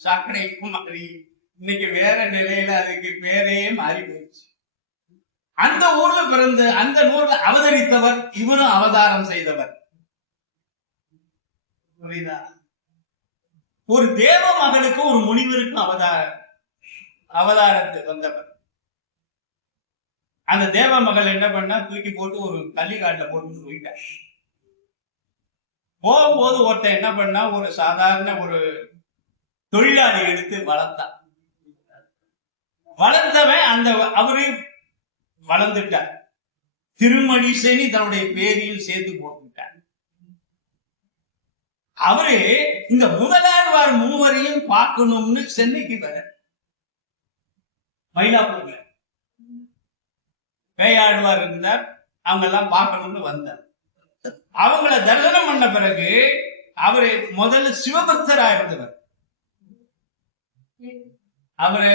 சாக்கடைக்கு மாறி, இன்னைக்கு வேற நிலையில அதுக்கு பேரே மாறி போயிடுச்சு. அந்த ஊர்ல பிறந்து அந்த ஊர்ல அவதரித்தவர், இவரும் அவதாரம் செய்தவர். புரியுதா? ஒரு தேவ மகளுக்கு ஒரு முனிவருக்கு அவதாரத்துக்கு வந்தவர். அந்த தேவ மகள் என்ன பண்ணா, தூக்கி போட்டு ஒரு கள்ளிக்காட்டுல போட்டு போயிட்டார். போகும்போது ஒருத்தன் என்ன பண்ணா, ஒரு சாதாரண ஒரு தொழிலாளி எடுத்து வளர்த்தான். வளர்ந்தவன் அந்த அவரு வளர்ந்துட்டார். திருமழிசைன்னு தன்னுடைய பேரையும் சேர்த்து போட்டுட்டார். அவரு இந்த முதலாழ்வார் மூவரையும் பார்க்கணும்னு சென்னைக்கு வர, மயிலாப்பூர்ல பேயாழ்வார் இருந்தார். அவங்க எல்லாம் பார்க்கணும்னு வந்தார். அவங்கள தரிசனம் பண்ண பிறகு அவரு முதல்ல சிவபக்தரா இருந்தவர். அவரு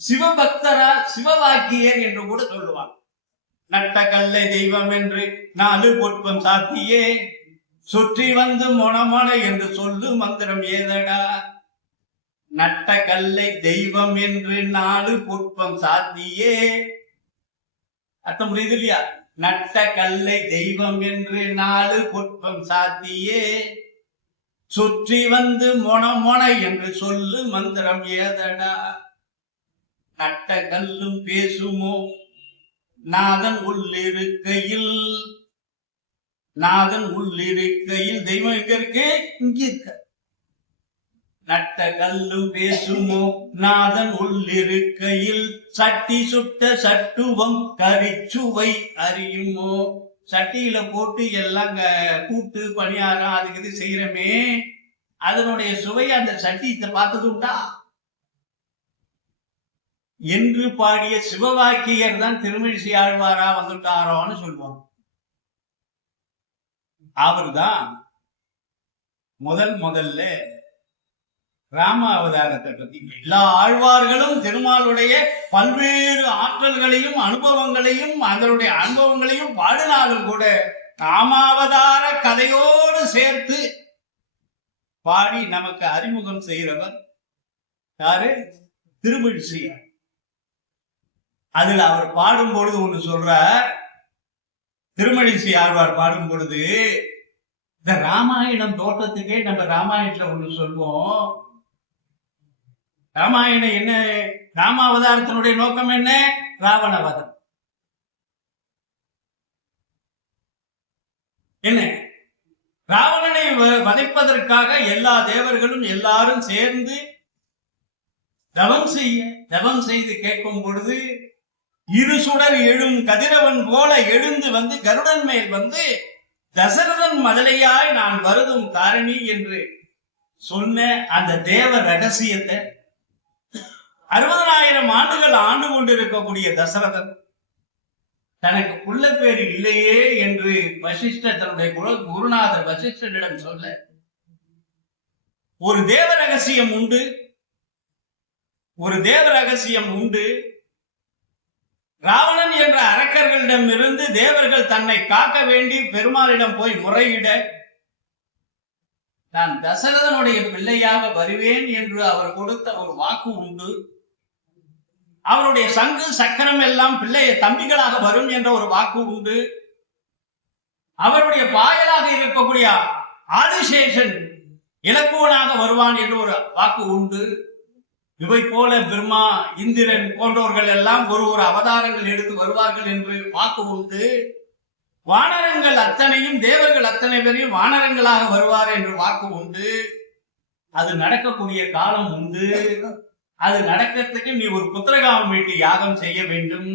சிவபக்தரா சிவவாக்கியர் என்று கூட சொல்லுவாங்க. நட்ட கல்லை தெய்வம் என்று 4 புட்பம் சாத்தியே சுற்றி வந்து மொனமொன என்று சொல்லு மந்திரம் ஏதடா. நட்ட கல்லை தெய்வம் என்று 4 புட்பம் சாத்தியே. அர்த்தம் புரியுது இல்லையா? நட்ட கல்லை தெய்வம் என்று 4 புட்பம் சாத்தியே சுற்றி வந்து மொனமொன என்று சொல்லு மந்திரம் ஏதடா. நட்ட கல்லும் பேசுமோ நாதன் உள்ளிருக்கையில். நாதன் உள்ளிருக்கையில் தெய்வம் எங்க இருக்கு? இங்க இருக்க. நட்ட கல்லும் பேசுமோ நாதன் உள்ளிருக்கையில் சட்டி சுட்ட சட்டுவம் கரிச்சுவை அறியுமோ. சட்டியில போட்டு எல்லாம் கூட்டு பணியாரம் அதுக்கு இது செய்யறமே, அதனுடைய சுவை அந்த சட்டி பார்த்ததுண்டா என்று பாடிய சிவவாக்கியர் தான் திருமழிசை ஆழ்வாரா வந்துட்டாரோன்னு சொல்லுவாங்க. அவர்தான் முதல்ல ராம அவதாரத்தை பத்தி எல்லா ஆழ்வார்களும் திருமாலுடைய பல்வேறு ஆற்றல்களையும் அனுபவங்களையும் அதனுடைய அனுபவங்களையும் பாடினாலும் கூட ராமாவதார கதையோடு சேர்த்து பாடி நமக்கு அறிமுகம் செய்கிறவர் யாரு? திருமழிசையார். அதுல அவர் பாடும் பொழுது ஒண்ணு சொல்றார். திருமழிசை ஆழ்வார் பாடும் பொழுது இந்த ராமாயணம் தோட்டத்துக்கே நம்ம ராமாயணத்துல ஒண்ணு சொல்வோம். ராமாயணம் என்ன? ராமாவதாரத்தினுடைய நோக்கம் என்ன? ராவணவதம். என்ன? ராவணனை வதைப்பதற்காக எல்லா தேவர்களும் எல்லாரும் சேர்ந்து தவம் செய்து கேட்கும் பொழுது இரு சுடர் எழும் கதிரவன் போல எழுந்து வந்து கருடன் மேல் வந்து தசரதன் மதலையாய் நான் வருதும் தாரணி என்று சொன்ன அந்த தேவ ரகசியத்தை 60,000 ஆண்டுகள் ஆண்டு கொண்டிருக்கக்கூடிய தசரதன் தனக்கு புள்ள பேர் இல்லையே என்று வசிஷ்டர் தன்னுடைய குருநாதர் வசிஷ்டரிடம் சொல்ல, ஒரு தேவ ரகசியம் உண்டு, ஒரு தேவ ரகசியம் உண்டு. ராவணன் என்ற அரக்கர்களிடம் இருந்து தேவர்கள் தன்னை காக்க வேண்டி பெருமாளிடம் போய் முறையிட, நான் தசரதனுடைய பிள்ளையாக வருவேன் என்று அவர் கொடுத்த ஒரு வாக்கு உண்டு. அவருடைய சங்கு சக்கரம் எல்லாம் பிள்ளைய தம்பிகளாக வரும் என்ற ஒரு வாக்கு உண்டு. அவருடைய பாயலாக இருக்கக்கூடிய ஆதிசேஷன் இலக்குவனாக வருவான் என்று ஒரு வாக்கு உண்டு. இவை போல பிரம்மா இந்திரன் போன்றவர்கள் எல்லாம் ஒரு அவதாரங்கள் எடுத்து வருவார்கள் என்று வாக்கு உண்டு. வானரங்கள் அத்தனையும் தேவர்கள் அத்தனை பேரையும் வானரங்களாக வருவார் என்று வாக்கு உண்டு. அது நடக்கக்கூடிய காலம் உண்டு. அது நடக்கிறதுக்கு நீ ஒரு புத்திரகாம மீட்டு யாகம் செய்ய வேண்டும்.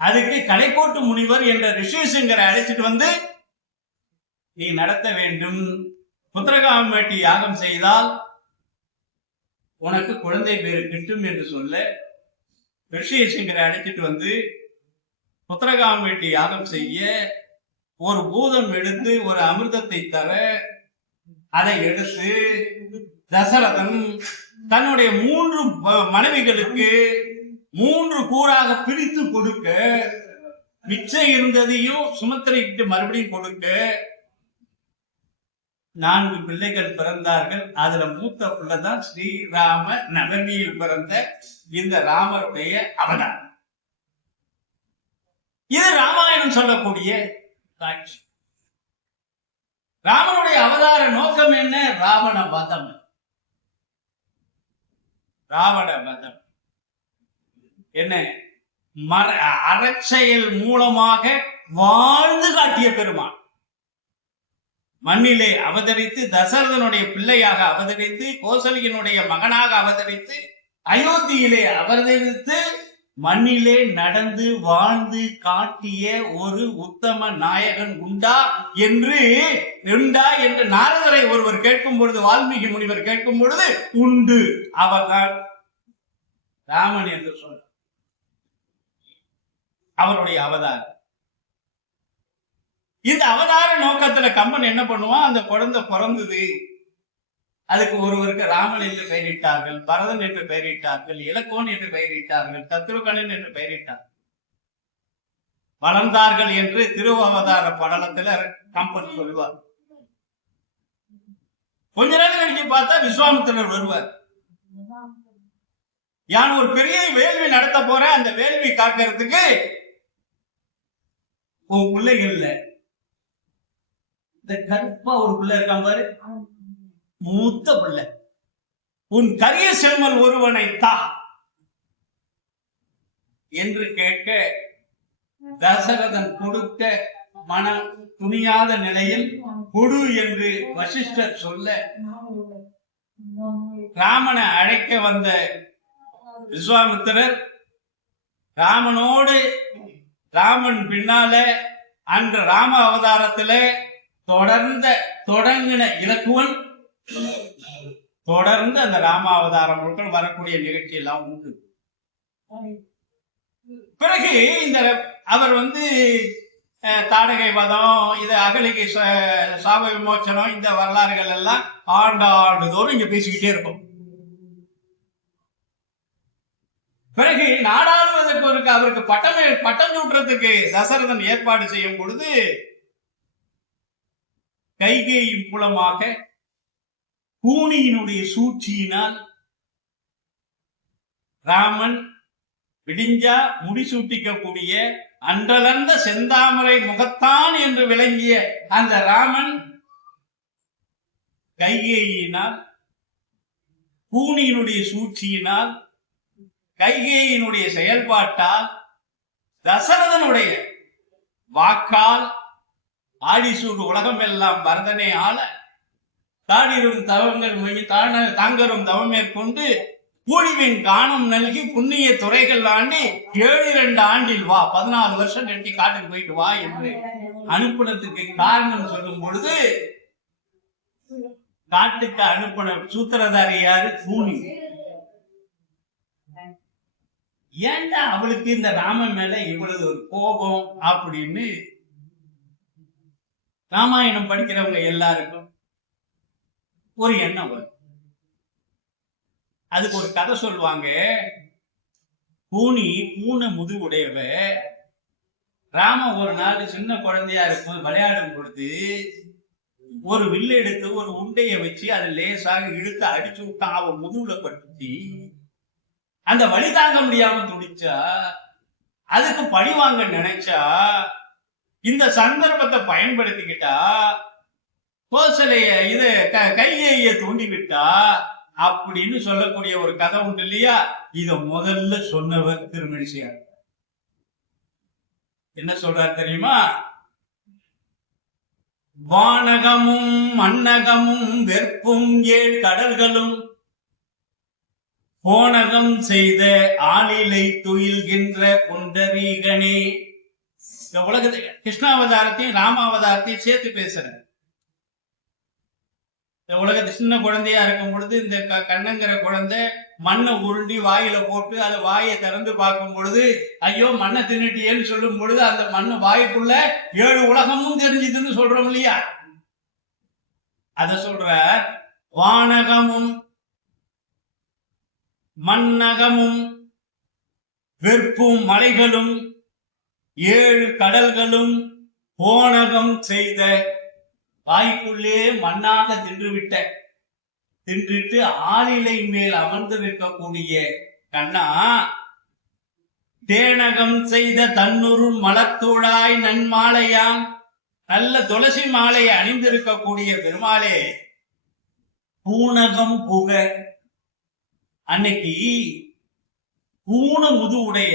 அதுக்கு கலைக்கோட்டு முனிவர் என்ற ரிஷிசிங்கரை அழைச்சிட்டு வந்து நீ நடத்த வேண்டும். புத்திரகாம மீட்டு யாகம் செய்தால் உனக்கு குழந்தை பேரு கிட்டும் என்று சொல்ல ரிஷிசிங்கரை அழைச்சிட்டு வந்து புத்திரகாம மீட்டு யாகம் செய்ய ஒரு பூதம் எடுத்து ஒரு அமிர்தத்தை தர, அதை எடுத்து தசரதன் தன்னுடைய 3 மனைவிகளுக்கு 3 கூறாக பிரித்து கொடுக்க, மிச்சம் இருந்ததையும் சுமத்திரைக்கு மறுபடியும் கொடுக்க 4 பிள்ளைகள் பிறந்தார்கள். அதுல மூத்த பிள்ளைதான் ஸ்ரீராம நவமியில் பிறந்த இந்த ராமருடைய அவதாரம். இது ராமாயணம் சொல்லக்கூடிய காட்சி. ராமனுடைய அவதார நோக்கம் என்ன? ராவண வதம். ராவண வதம் என்ன? அறச்செயல் மூலமாக வாழ்ந்து காட்டிய பெருமான் மண்ணிலே அவதரித்து தசரதனுடைய பிள்ளையாக அவதரித்து கோசலையினுடைய மகனாக அவதரித்து அயோத்தியிலே அவதரித்து மண்ணிலே நடந்து வாழ்ந்து காட்டிய ஒரு உத்தம நாயகன் உண்டா என்று நாரதரை ஒருவர் கேட்கும் பொழுது, வால்மீகி முனிவர் கேட்கும் பொழுது உண்டு. அவர்தான் ராமன் என்று சொல்ற அவருடைய அவதாரம். இந்த அவதார நோக்கத்துல கம்பன் என்ன பண்ணுவான், அந்த குழந்தை பிறந்தது, அதுக்கு ஒருவருக்கு ராமன் என்று பெயரிட்டார்கள், பரதன் என்று பெயரிட்டார்கள், இலக்கோன் என்று பெயரிட்டார்கள், சத்ருகனன் என்று பெயரிட்டார்கள், வளர்ந்தார்கள் என்று திருவவதார படலத்துல கம்பன் சொல்வார். கொஞ்ச நேரம் கழிச்சு பார்த்தா விஸ்வாமித்திரர் வருவார். யான் ஒரு பெரிய வேள்வி நடத்த போறேன், அந்த வேள்வி காக்கிறதுக்கு உன் பிள்ளைகள் இல்ல, இந்த கருப்பா ஒரு பிள்ளை இருக்கான் பாரு, மூத்த பிள்ளை, உன் கரிய செல்மல் ஒருவனை தா என்று கேட்க தசரதன் கொடுக்க மனம் துணியாத நிலையில் கொடு என்று வசிஷ்டர் சொல்ல ராமனை அழைக்க வந்த விஸ்வாமித்திரர் ராமனோடு ராமன் பின்னால அன்று ராம அவதாரத்துல தொடங்கின இலக்குவன் தொடர்ந்து அந்த ராம அவதாரம் முழுக்க வரக்கூடிய நிகழ்ச்சி எல்லாம் உண்டு. பிறகு இந்த அவர் தாடகை வதம், இது அகலிகை சாப விமோச்சனம், இந்த வரலாறுகள் எல்லாம் ஆண்டாண்டுதோறும் இங்க பேசிக்கிட்டே இருக்கும். பிறகு நாடாளுவதற்கு அவருக்கு பட்டம் சூட்டுறதுக்கு தசரதன் ஏற்பாடு செய்யும் பொழுது கைகேயின் மூலமாக கூனியினுடைய சூழ்ச்சியினால் ராமன் விடிஞ்சா முடிசூட்டிக்கக்கூடிய அன்றலர்ந்த செந்தாமரை முகத்தான் என்று விளங்கிய அந்த ராமன் கைகேயினால், கூனியினுடைய சூழ்ச்சியினால், கைகேயினுடைய செயல்பாட்டால், தசரதனுடைய வாக்கால் ஆடிசூடு உலகம் எல்லாம் பரதனே ஆள தாடிரும் தவங்கள் தாங்கரும் தவம் மேற்கொண்டு கூழிவின் காணம் நல்கி புண்ணிய துறைகள் ஆண்டி 7 ஆண்டில் வா, 14 வருஷம் கட்டி காட்டுக்கு போயிட்டு வா என்று அனுப்புனதுக்கு காரணம் சொல்லும் பொழுது காட்டுக்கு அனுப்பின சூத்திரதாரி யாரு? கூனி. ஏன்டா அவளுக்கு இந்த ராமன் மேல இவ்வளவு ஒரு கோபம் அப்படின்னு ராமாயணம் படிக்கிறவங்க எல்லாருக்கும் ஒரு எண்ணம் வரும். அதுக்கு ஒரு கதை சொல்லுவாங்க. கூனி பூனை முதுகுடையவ ராம ஒரு நாள் சின்ன குழந்தையா இருக்கும் விளையாடும் பொழுது ஒரு வில்லு எடுத்து ஒரு உண்டைய வச்சு அதை லேசாக இழுத்து அடிச்சு விட்டான். அவன் முதுகுல பட்டுச்சு. அந்த வழி தாங்க முடியாம துடிச்சா, அதுக்கு பழி வாங்க நினைச்சா, இந்த சந்தர்ப்பத்தை பயன்படுத்திக்கிட்டா கோசலைய இது கையை தூண்டி விட்டா அப்படின்னு சொல்லக்கூடிய ஒரு கதை உண்டு இல்லையா? இத முதல்ல சொன்னவர் திருமழிசையார். என்ன சொல்றார் தெரியுமா? வானகமும் மண்ணகமும் வெற்பும் 7 கடல்களும் போனகம் செய்த ஆளிலை துயில்கின்ற புண்டரீகனே. இந்த உலகத்தை கிருஷ்ணாவதாரத்தையும் ராமாவதாரத்தையும் சேர்த்து பேசுறேன். இந்த உலகத்தை சின்ன குழந்தையா இருக்கும் பொழுது இந்த கண்ணங்கிற குழந்தை மண்ணை உருண்டி வாயில போட்டு அதை வாயை திறந்து பார்க்கும் பொழுது ஐயோ மண்ணை தின்னுட்டியேன்னு சொல்லும் பொழுது அந்த மண்ணு வாய்க்குள்ள 7 உலகமும் தெரிஞ்சுதுன்னு சொல்றோம் இல்லையா? அத சொல்ற. வானகமும் மண்ணகமும் வெற்பும் மலைகளும் 7 கடல்களும் போனகம் செய்த, வாய்க்குள்ளே மண்ணாக தின்றுட்டு ஆளிலை மேல் அமர்ந்திருக்கக்கூடிய கண்ணா, தேனகம் செய்த தன்னுரு மலத்தூளாய் நன்மாலையாம், நல்ல துளசி மாலையை அணிந்திருக்கக்கூடிய பெருமாளே, பூனகம் புக. அன்னைக்கு பூன முதுவுடைய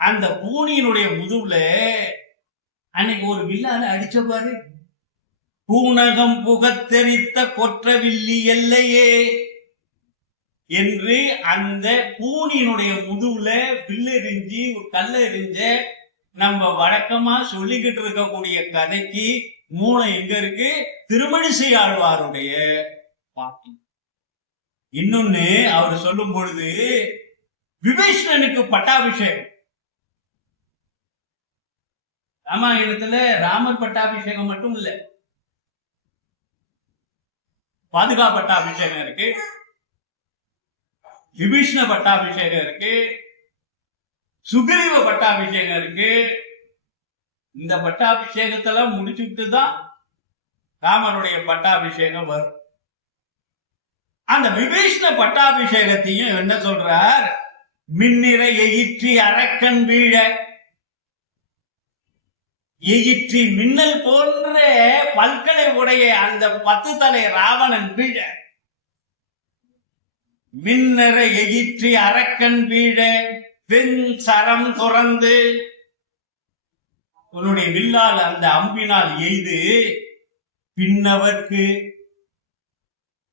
அந்த பூனியினுடைய முதுவுல அன்னைக்கு ஒரு வில்லால அடிச்ச பாரு. பூனகம் புகத்தெரித்த கொற்றவில்லி எல்லையே என்று அந்த பூனியினுடைய முதுவுல வில்லெறிஞ்சி கல்ல எறிஞ்ச நம்ம வழக்கமா சொல்லிக்கிட்டு இருக்கக்கூடிய கதைக்கு மூலம் எங்க இருக்கு? திருமழிசை ஆழ்வாருடைய பாட்டு. இன்னொன்னு அவர் சொல்லும் பொழுது விபீஷணனுக்கு பட்டாபிஷேகம், ராமாயணத்துல ராமர் பட்டாபிஷேகம் மட்டும் இல்ல, பாதுகா பட்டாபிஷேகம் இருக்கு, விபீஷண பட்டாபிஷேகம் இருக்கு, சுக்ரீவ பட்டாபிஷேகம் இருக்கு. இந்த பட்டாபிஷேகத்தெல்லாம் முடிச்சுட்டு தான் ராமனுடைய பட்டாபிஷேகம் வரும். அந்த விபீஷண பட்டாபிஷேகத்தையும் என்ன சொல்றார்? மின்னிறை எயிற்றி அரக்கன் வீழ, எயிற்றி மின்னல் போன்ற பல்களை உடைய அந்த 10 தலை ராவணன் வீழ, மின்னற எயிற்றி அரக்கன் வீழ, வெண் சரம் துறந்து, உன்னுடைய வில்லால் அந்த அம்பினால் எய்து, பின்னவர்க்கு,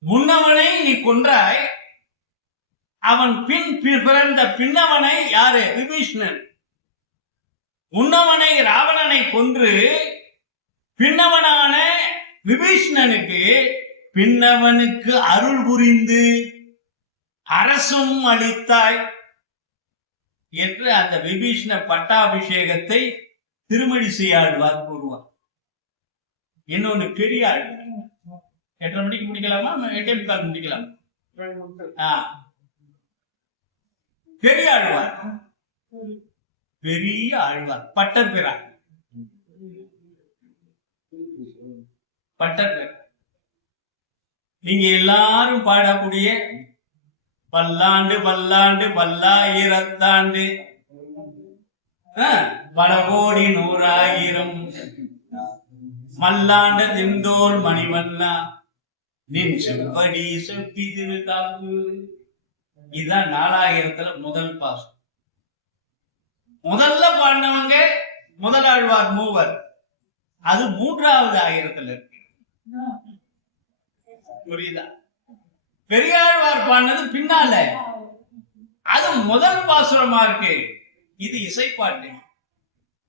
முன்னவனை நீ கொன்றாய், அவன் பின் பிறந்த பின்னவனை யாரு? விபீஷணன். முன்னவனை ராவணனை கொன்று பின்னவனான விபீஷணனுக்கு பின்னவனுக்கு அருள் புரிந்து அரசும் அளித்தாய் என்று அந்த விபீஷண பட்டாபிஷேகத்தை திருமழிசையாழ்வார் கூறுவார். இன்னொன்னு பெரியாள் 8:30 மணிக்கு முடிக்கலாமா? 8:45 முடிக்கலாம். பெரியாழ்வார், பெரிய ஆழ்வார், பட்டர்பிரான், பட்டர்பிரான். நீங்க எல்லாரும் பாடக்கூடிய பல்லாண்டு பல்லாண்டு பல்லாயிரத்தாண்டு பல கோடி 100,000 மல்லாண்ட திந்தோல் மணிவண்ணா நின் செவ்வடி செப்பி திருக்காப்பு. இதுதான் 4000த்துல முதல் பாசம். முதல்ல பாடினவங்க முதலாழ்வார் மூவர், அது 3வது ஆயிரத்துல இருக்கு. புரியுதா? பெரியாழ்வார் பாடினது பின்னால, அது முதல் பாசுரமா இருக்கு. இது இசைப்பாட்டு.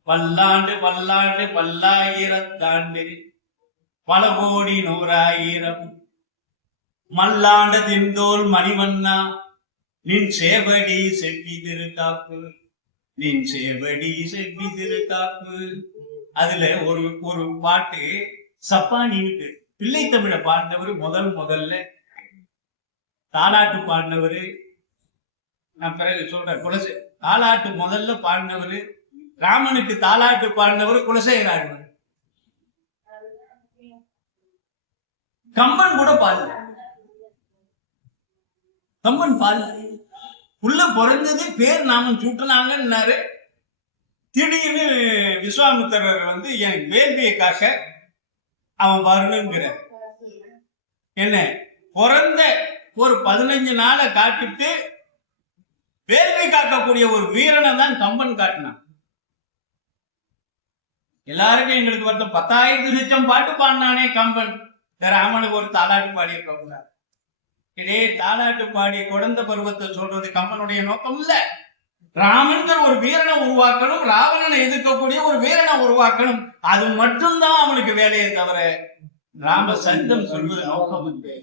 பல்லாண்டு பல்லாண்டு பல்லாயிரத்தாண்டு பல கோடி 100,000 மல்லாண்ட திந்தோல் மணிவண்ணா நின் சேவடி செப்பி திருக்காப்பு, நின் சேவடி செப்பி திருக்காப்பு. அதுல ஒரு பாட்டு சப்பானின்னு பிள்ளை தமிழ பாடினவர் முதல்ல, தாலாட்டு பாடினவரு, நான் பிறகு சொல்றேன். குலசே தாலாட்டு முதல்ல பாடினவரு, ராமனுக்கு தாலாட்டு பாடினவர் குலசேகராழ்வார். கம்பன் கூட பாடல, கம்பன் பாடல. உள்ள பிறந்தது பேர் நாமம் சூட்டினாங்கன்னாரு. திடீர்னு விஸ்வாமித்திரர் வந்து என் வேள்வியை காக்க அவன் வரணுங்கிற, என்ன பிறந்த ஒரு 15 நாளை காட்டிட்டு வேள்வி காக்கக்கூடிய ஒரு வீரனை தான் கம்பன் காட்டினான். எல்லாருக்கும் எங்களுக்கு வந்து 10,000 லட்சம் பாட்டு பாடினானே கம்பன். ராமனுக்கு ஒரு தாலாட்டு பாடி இருக்க கூடாது. இதே தாலாட்டு பாடி குழந்த பருவத்தை சொல்றது கம்பனுடைய நோக்கம் இல்ல. ராமன்கிற ஒரு வீரனை உருவாக்கணும், ராவணனை எதிர்க்கக்கூடிய ஒரு வீரனை உருவாக்கணும், அது மட்டும்தான் அவனுக்கு வேலையை தவிர ராம சந்தம் சொல்வது நோக்கம் இல்லை.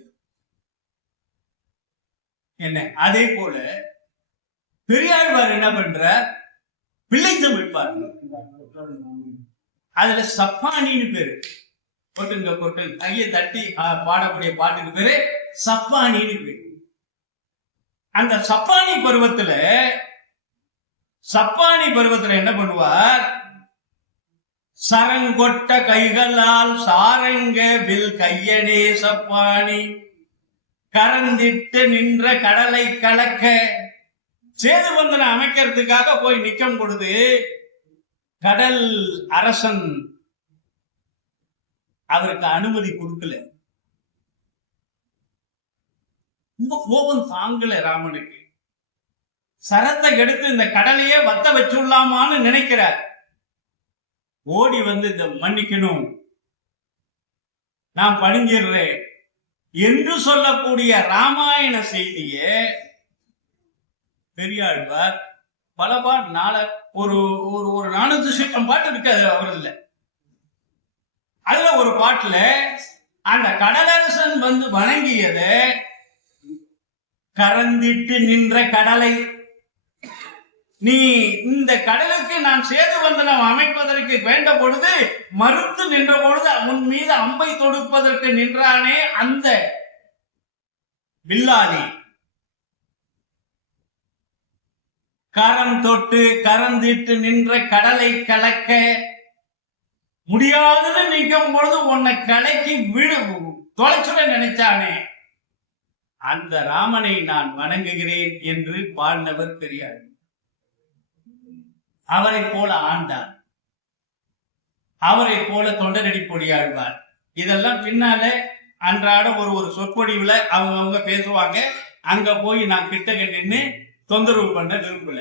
என்ன அதே போல பெரியாழ்வார் என்ன பண்ற? பிள்ளை தமிழ் பாட்டு, அதுல சப்பானின்னு பேரு. கொட்டுங்க கையை தட்டி பாடக்கூடிய பாட்டுக்கு பேரு சப்பானின்னு பேரு. அந்த சப்பானி பருவத்துல என்ன பண்ணுவார்? சரங்கொட்ட கைகளால் சாரங்க வில் கையனே சப்பானி கரந்திட்டு நின்ற கடலை கலக்க, சேதுபந்தனை அமைக்கிறதுக்காக போய் நிக்கம் கொடுத்து கடல் அரசன் அவருக்கு அனுமதி கொடுக்கல. ரொம்ப கோபம் தாங்கல ராமனுக்கு. சரத்தை எடுத்து இந்த கடலையே வத்த வச்சுள்ளாமான்னு நினைக்கிறார். ஓடி வந்து இந்த மன்னிக்கணும், நான் பணிஞ்சிடுறேன் என்று சொல்லக்கூடிய ராமாயண செய்திய பெரியாழ்வார் பல பாட்டு ஒரு 400 லட்சம் பாட்டு இருக்கு அவர்ல. அதுல ஒரு பாட்டுல அந்த கடலரசன் வந்து வணங்கியத கரந்திட்டு நின்ற கடலை, நீ இந்த கடலுக்கு நான் சேது பந்தனம் அமைப்பதற்கு வேண்ட பொழுது மறுத்து நின்ற பொழுது உன் மீது அம்பை தொடுப்பதற்கு நின்றானே அந்த வில்லாளி, கரம் தொட்டு கரந்திட்டு நின்ற கடலை கலக்க முடியாதுன்னு நிற்கும் பொழுது உன்னை கலைக்கு தொலைச்சுட நினைச்சானே அந்த ராமனை நான் வணங்குகிறேன் என்று பாடினவர் பெரியார். அவரை போல ஆண்டார், அவரை போல தொண்டரடி பொடியாழ்வார். இதெல்லாம் பின்னால அன்றாட ஒரு சொற்பொழிவுல அவங்க பேசுவாங்க. அங்க போய் நான் கிட்ட நின்று தொந்தரவு பண்ண விரும்பல.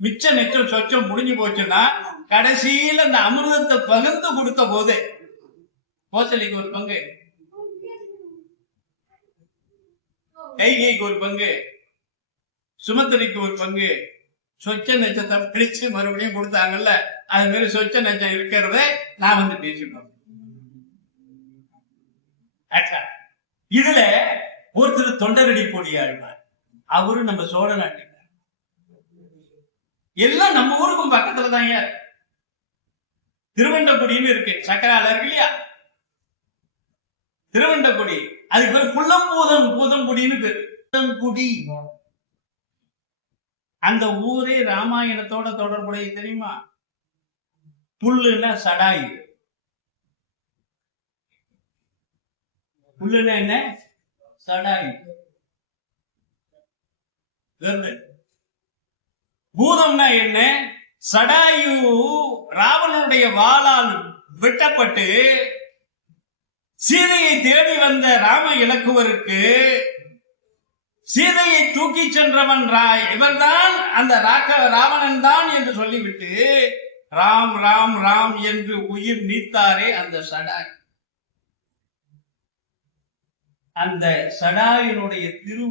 மிச்ச நெச்சம் சொச்சம் முடிஞ்சு போச்சுன்னா கடைசியில அந்த அமிர்தத்தை பகிர்ந்து கொடுத்த போது கோசலிக்கு ஒரு பங்கு, கைகைக்கு ஒரு பங்கு, சுமத்திரிக்கு ஒரு பங்கு, சொச்ச நெச்சத்தை பிடிச்சு மறுபடியும் கொடுத்தாங்கல்ல, அது மாதிரி சொச்ச நெச்சம் இருக்கிறத நான் வந்து பேசிட்டோம். இதுல ஒருத்தர் தொண்டரடி பொடியாழ்வார், அவரு நம்ம சோழ நாட்டுல எல்லாம் நம்ம ஊருக்கும் பக்கத்துல தான் யார் திருவண்டக்குடின்னு இருக்கு, சக்கரால இருக்கு இல்லையா திருவண்டக்குடி. அதுக்கு பேர் புல்லம்பூதங்குடின்னு பேரு. குடி அந்த ஊரே ராமாயணத்தோட தொடர்புடைய தெரியுமா? புல்லுன்னா சடாய், புல்லுன்னா என்ன? சடாய். பூதம்னா என்ன? சடாயு ராவணனுடைய வாளால் வெட்டப்பட்டு சீதையை தேடி வந்த ராம இலக்குவருக்கு சீதையை தூக்கி சென்றவன் இவர்தான், அந்த ராவணன் தான் என்று சொல்லிவிட்டு ராம் ராம் ராம் என்று உயிர் நீத்தாரே அந்த சடாய். அந்த சடாயினுடைய திரு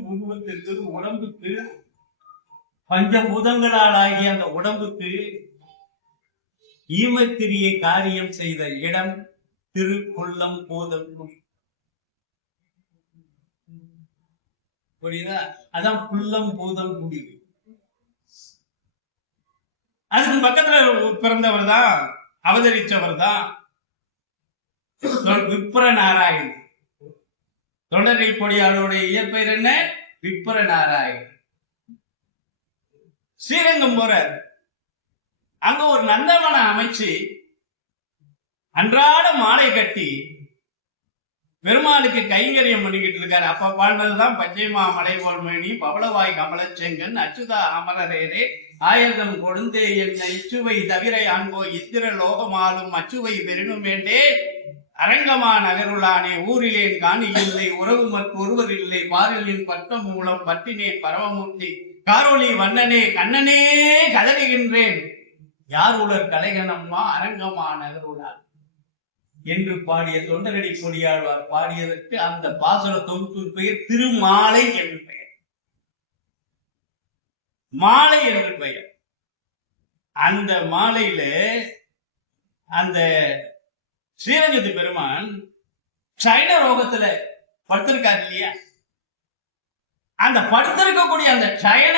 உடம்புக்கு பஞ்சபூதங்களால் ஆகிய அந்த உடம்புக்கு ஈமக்கிரியை காரியம் செய்த இடம் திருக்குள்ளம் பூதங்குடி. புரியுதா? அதான் புல்லம் பூதங்குடி. அதுக்கு பக்கத்துல பிறந்தவர் தான், அவதரிச்சவர் தான் விப்ர நாராயண். தொண்டரை பொடியாளருடைய இயற்பெயர் என்ன? விப்ர நாராயண். ஸ்ரீரங்கம் போறார், அங்க ஒரு நந்தவனம் அமைச்சு அன்றாட மாலை கட்டி பெருமாளுக்கு கைங்கரியம் பண்ணிக்கிட்டு இருக்காரு. அப்ப வாழ்ந்ததுதான் பச்சைமா மலை போல்மேனி பவளவாய் கமலச்செங்கன் அச்சுதா அமரரேரே ஆயர்தம் கொழுந்தே என்ன இச்சுவை தவிர அன்போ இத்திர லோகமாலும் அச்சுவை பெருணும் வேண்டே அரங்கமா நகருளானே ஊரிலேன் காணி இல்லை உறவு மற்ற ஒருவர் இல்லை பாரிலின் பட்டம் மூலம் பட்டினேன் பரமமூர்த்தி காரோலி வண்ணனே கண்ணனே கதறுகின்றேன் யார் உலர் கலைகனம்மா அரங்கமா நகருளான் என்று பாடிய தொண்டரடி பொடியாழ்வார் பாடியதற்கு அந்த பாசுர தொகுப்பு பெயர் திருமாலை என்று பெயர். மாலை என்று பெயர். அந்த மாலையில அந்த ஸ்ரீரங்கத்து பெருமான் சைன ரோகத்துல படுத்திருக்காரு இல்லையா, அந்த படுத்திருக்கக்கூடிய அந்த சயன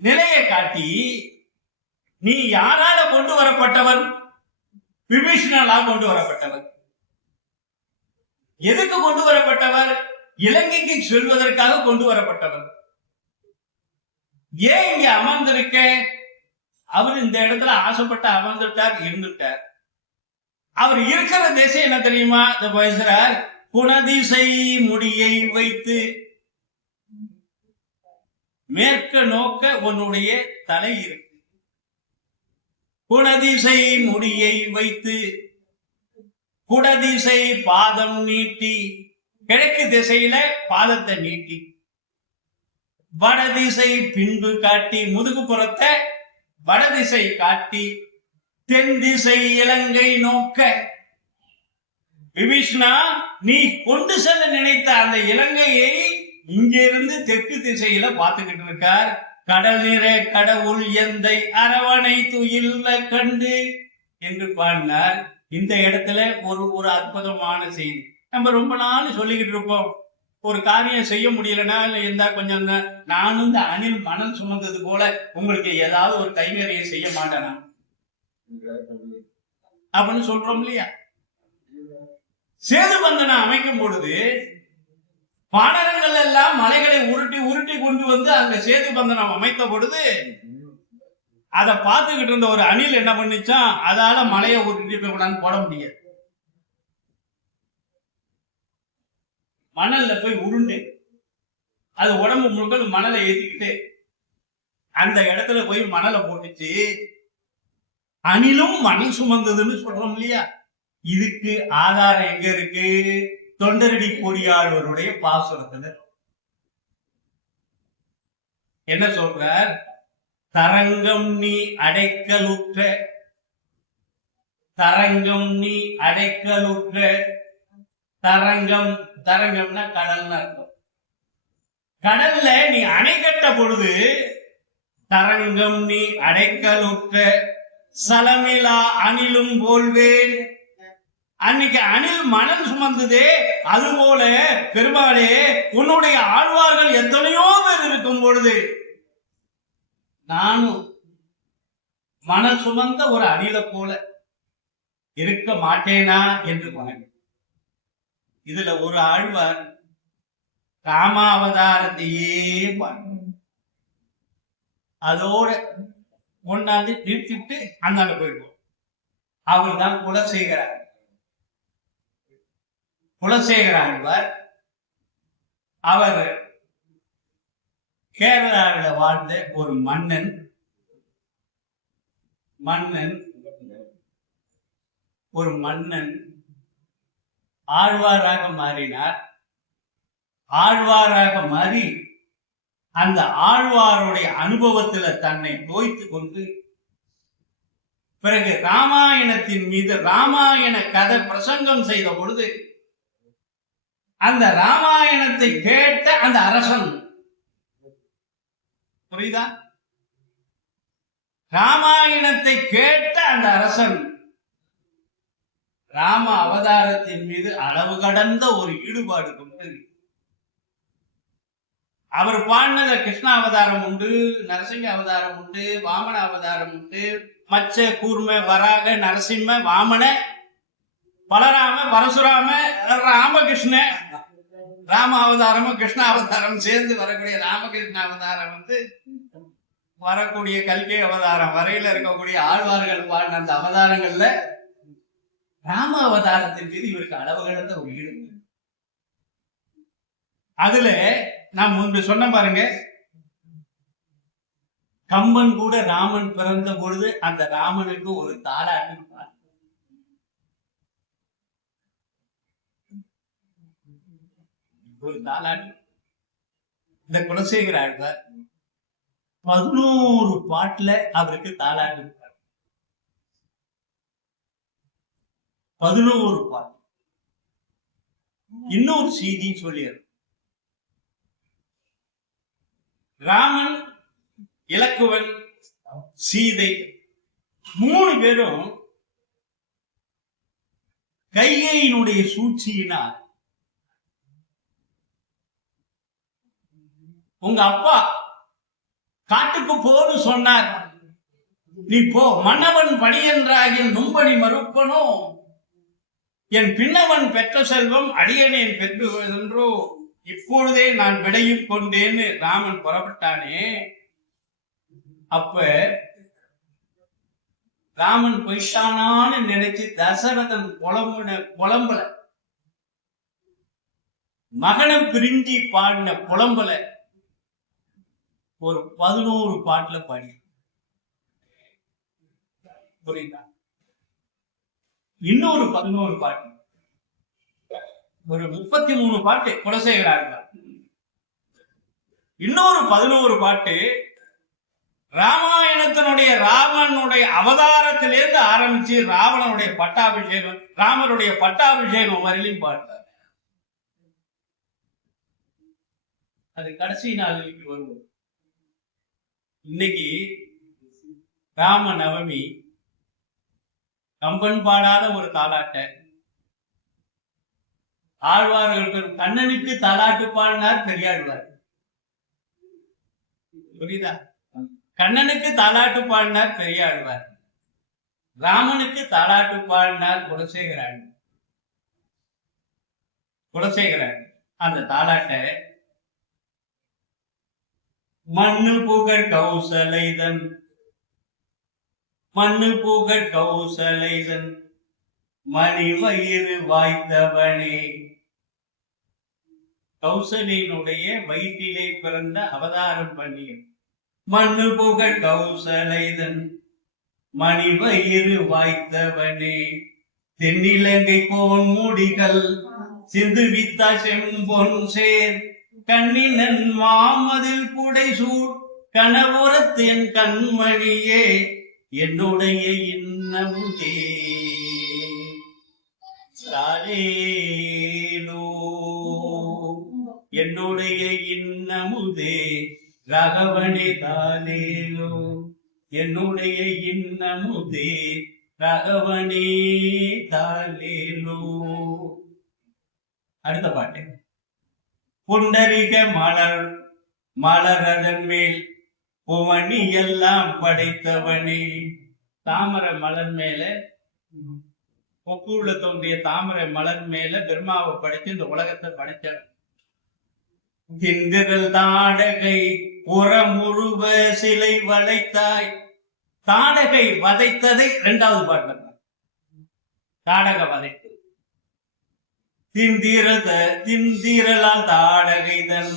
நிலையை காட்டி நீ யாரால கொண்டு வரப்பட்டவர்? விபீஷணனாக கொண்டு வரப்பட்டவர். எதுக்கு கொண்டு வரப்பட்டவர்? இலங்கைக்கு செல்வதற்காக கொண்டு வரப்பட்டவர். ஏன் இங்க அமர்ந்திருக்க? அவர் இந்த இடத்துல ஆசைப்பட்டு அமர்ந்துட்டார், இருந்துட்டார். அவர் இருக்கிற தேசம் என்ன தெரியுமா? பேசுறார், குணதிசை முடியை வைத்து மேற்க நோக்க உன்னுடைய தலை இருக்கு. குணதிசை முடியை வைத்து குடதிசை பாதம் நீட்டி, கிழக்கு திசையில பாதத்தை நீட்டி, வடதிசை பின்பு காட்டி, முதுகு புறத்தை வடதிசை காட்டி, தென் திசை இலங்கை நோக்க. விபீஷ்ணா, நீ கொண்டு செல்ல நினைத்த அந்த இலங்கையை இங்கிருந்து தெற்கு திசையில பார்த்துக்கிட்டு இருக்கார். கடல் நிற கடவுள் எந்தை அரவணை துயில்ல கண்டு என்று பாடினார். இந்த இடத்துல ஒரு அற்புதமான செய்தி நம்ம ரொம்ப நாள் சொல்லிக்கிட்டு இருப்போம். ஒரு காரியம் செய்ய முடியலன்னா இருந்தா கொஞ்சம் நானும் இந்த அணில் மணல் சுமந்தது போல உங்களுக்கு ஏதாவது ஒரு கைங்கரியம் செய்ய மாட்டேனா அப்படின்னு சொல்றோம் இல்லையா? சேது பந்தனம் அமைக்கும் பொழுது வானரங்கள் எல்லாம் மலைகளை உருட்டி உருட்டி கொண்டு வந்து அங்க சேது பந்தனம் அமைத்த பொழுது அதை பார்த்துக்கிட்டு இருந்த ஒரு அணில் என்ன பண்ணிச்சான், அதால மலையை உருட்டி போட முடியாது, மணல்ல போய் உருண்டு அது உடம்பு முழுக்க மணலை ஏத்திக்கிட்டு அந்த இடத்துல போய் மணலை போட்டுச்சு. அணிலும் மணல் சுமந்ததுன்னு சொல்றோம் இல்லையா? இதுக்கு ஆதாரம் எங்க இருக்கு? தொண்டரடி பொறியாளருடைய பாசுரத்துல என்ன சொல்றார்? தரங்கம் நீ அடைக்கலுற்ற, தரங்கம் நீ அடைக்கலுற்ற, தரங்கம் தரங்கம்னா கடல்னு அர்த்தம். கடல்ல நீ அணை கட்ட பொழுது தரங்கம் நீ அடைக்கலுற்ற சலமிலா அணிலும் போல்வேன். அன்னைக்கு அணில் மணல் சுமந்ததே அதுபோல பெருமாளே உன்னுடைய ஆழ்வார்கள் எத்தனையோ பேர் இருக்கும் பொழுது நானும் மணல் சுமந்த ஒரு அணில போல இருக்க மாட்டேனா என்று பாருங்க. இதுல ஒரு ஆழ்வார் ராமாவதாரத்தையே பாருங்க, அதோட கொண்டாந்து நிறுத்திட்டு அந்தாங்க போயிடுவோம். அவர் தான் குலசேகரார். குலசேகர ஆழ்வார் அவர் கேரளாவில் வாழ்ந்த ஒரு மன்னன். ஒரு மன்னன் ஆழ்வாராக மாறினார். ஆழ்வாராக மாறி அந்த ஆழ்வாருடைய அனுபவத்துல தன்னை தோய்த்து கொண்டு பிறகு ராமாயணத்தின் மீது ராமாயண கதை பிரசங்கம் செய்த பொழுது அந்த ராமாயணத்தை கேட்ட அந்த அரசன், புரியுதா? ராமாயணத்தை கேட்ட அந்த அரசன் ராம அவதாரத்தின் மீது அளவு கடந்த ஒரு ஈடுபாடு கொண்டு அவர் பாடினத கிருஷ்ண அவதாரம் உண்டு, நரசிங்க அவதாரம் உண்டு, வாமன அவதாரம் உண்டு, மச்ச கூர்ம வராக நரசிம்ம வாமன பலராம பரசுராம ராமகிருஷ்ண ராம அவதாரமும் கிருஷ்ண அவதாரம் சேர்ந்து வரக்கூடிய ராமகிருஷ்ண அவதாரம் வந்து வரக்கூடிய கல்கி அவதாரம் வரையில இருக்கக்கூடிய ஆழ்வார்கள் பாடின அந்த அவதாரங்கள்ல ராம அவதாரத்தின் மீது இவருக்கு அளவு கடந்த ஒரு ஈடுபாடு. அதுல நான் முன்பு சொன்ன பாருங்க, கம்பன் கூட ராமன் பிறந்த பொழுது அந்த ராமனுக்கு ஒரு தாலாட்டு ஒரு தாலாட்டு. இந்த குலசேகர ஆழ்வார் 11 பாட்டுல அவருக்கு தாலாட்டு 11 பாட்டு. இன்னொரு செய்தி சொல்லியது, ராமன் இலக்குவன் சீதை 3 பேரும் கைகேயினுடைய சூழ்ச்சியினால் உங்க அப்பா காட்டுக்கு போன்னு சொன்னார், நீ போ, மன்னவன் படியென்றாகிய நும்படி மறுப்பனோ, என் பின்னவன் பெற்ற செல்வம் அடியனேன் பெற்று என்றோ, இப்பொழுதே நான் விடையும் கொண்டேன்னு ராமன் புறப்பட்டானே. அப்ப ராமன் போயிட்டானான்னு நினைச்சு தசரதன் புலம்பல, மகனை பிரிஞ்சி பாடின புலம்பல ஒரு 11 பாட்டுல பாடி, புரியுதா? இன்னொரு 11 பாட்டு, ஒரு 33 பாட்டு குலசேகர ஆழ்வார். இன்னொரு 11 பாட்டு ராமாயணத்தினுடைய ராமனுடைய அவதாரத்திலிருந்து ஆரம்பிச்சு ராவணனுடைய பட்டாபிஷேகம், ராமனுடைய பட்டாபிஷேகம் வரையிலும் பாடுறார். அது கடைசி நாளுக்கு வருவோம். இன்னைக்கு ராம நவமி, கம்பன் பாடாத ஒரு தாலாட்ட ஆழ்வார்கள் பெரும் கண்ணனுக்கு தாலாட்டு பாடினார் பெரியாழ்வார். புரியுதா? கண்ணனுக்கு தாலாட்டு பாடினார் பெரியாழ்வார். ராமனுக்கு தாலாட்டு பாடினார் குலசேகரன். அந்த தாலாட்ட மண்ணு புகழ் கௌசலைதன் மணி வயிறு வாய்த்தவனே. கௌசலினுடைய வயிற்றிலே பிறந்த அவதாரம் பண்ணிய மண்ணு புகழ் கௌசலைதன் மணி வயிறு வாய்த்தவனே. தென்னிலங்கை போன் முடிகள் சிந்துவித்த செம்பொன் சேர் கண்ணினன் மாமதில் புடைசூட் கணபுரத்தின் கண்மணியே என்னுடைய இன்னமுதே தாலேலோ. என்னுடைய இன்னமுதே ராகவனே தாலேலோ. என்னுடைய இன்னமுதே ராகவனே தாலேலோ. அடுத்த பாட்டு புண்டரிக மலரதன் மேல் புவனி எல்லாம் படைத்தவனே. தாமரை மலர் மேல கொக்குள்ள தோன்றிய தாமரை மலர் மேல பெருமாவை படைச்சு இந்த உலகத்தை படைச்சார். திந்திரல் தாடகை புறமுருவ சிலை வளைத்தாய். தாடகை வதைத்ததை இரண்டாவது பாட்டு. தாடக வதைத்தது திந்திரலால் தாடகைதன்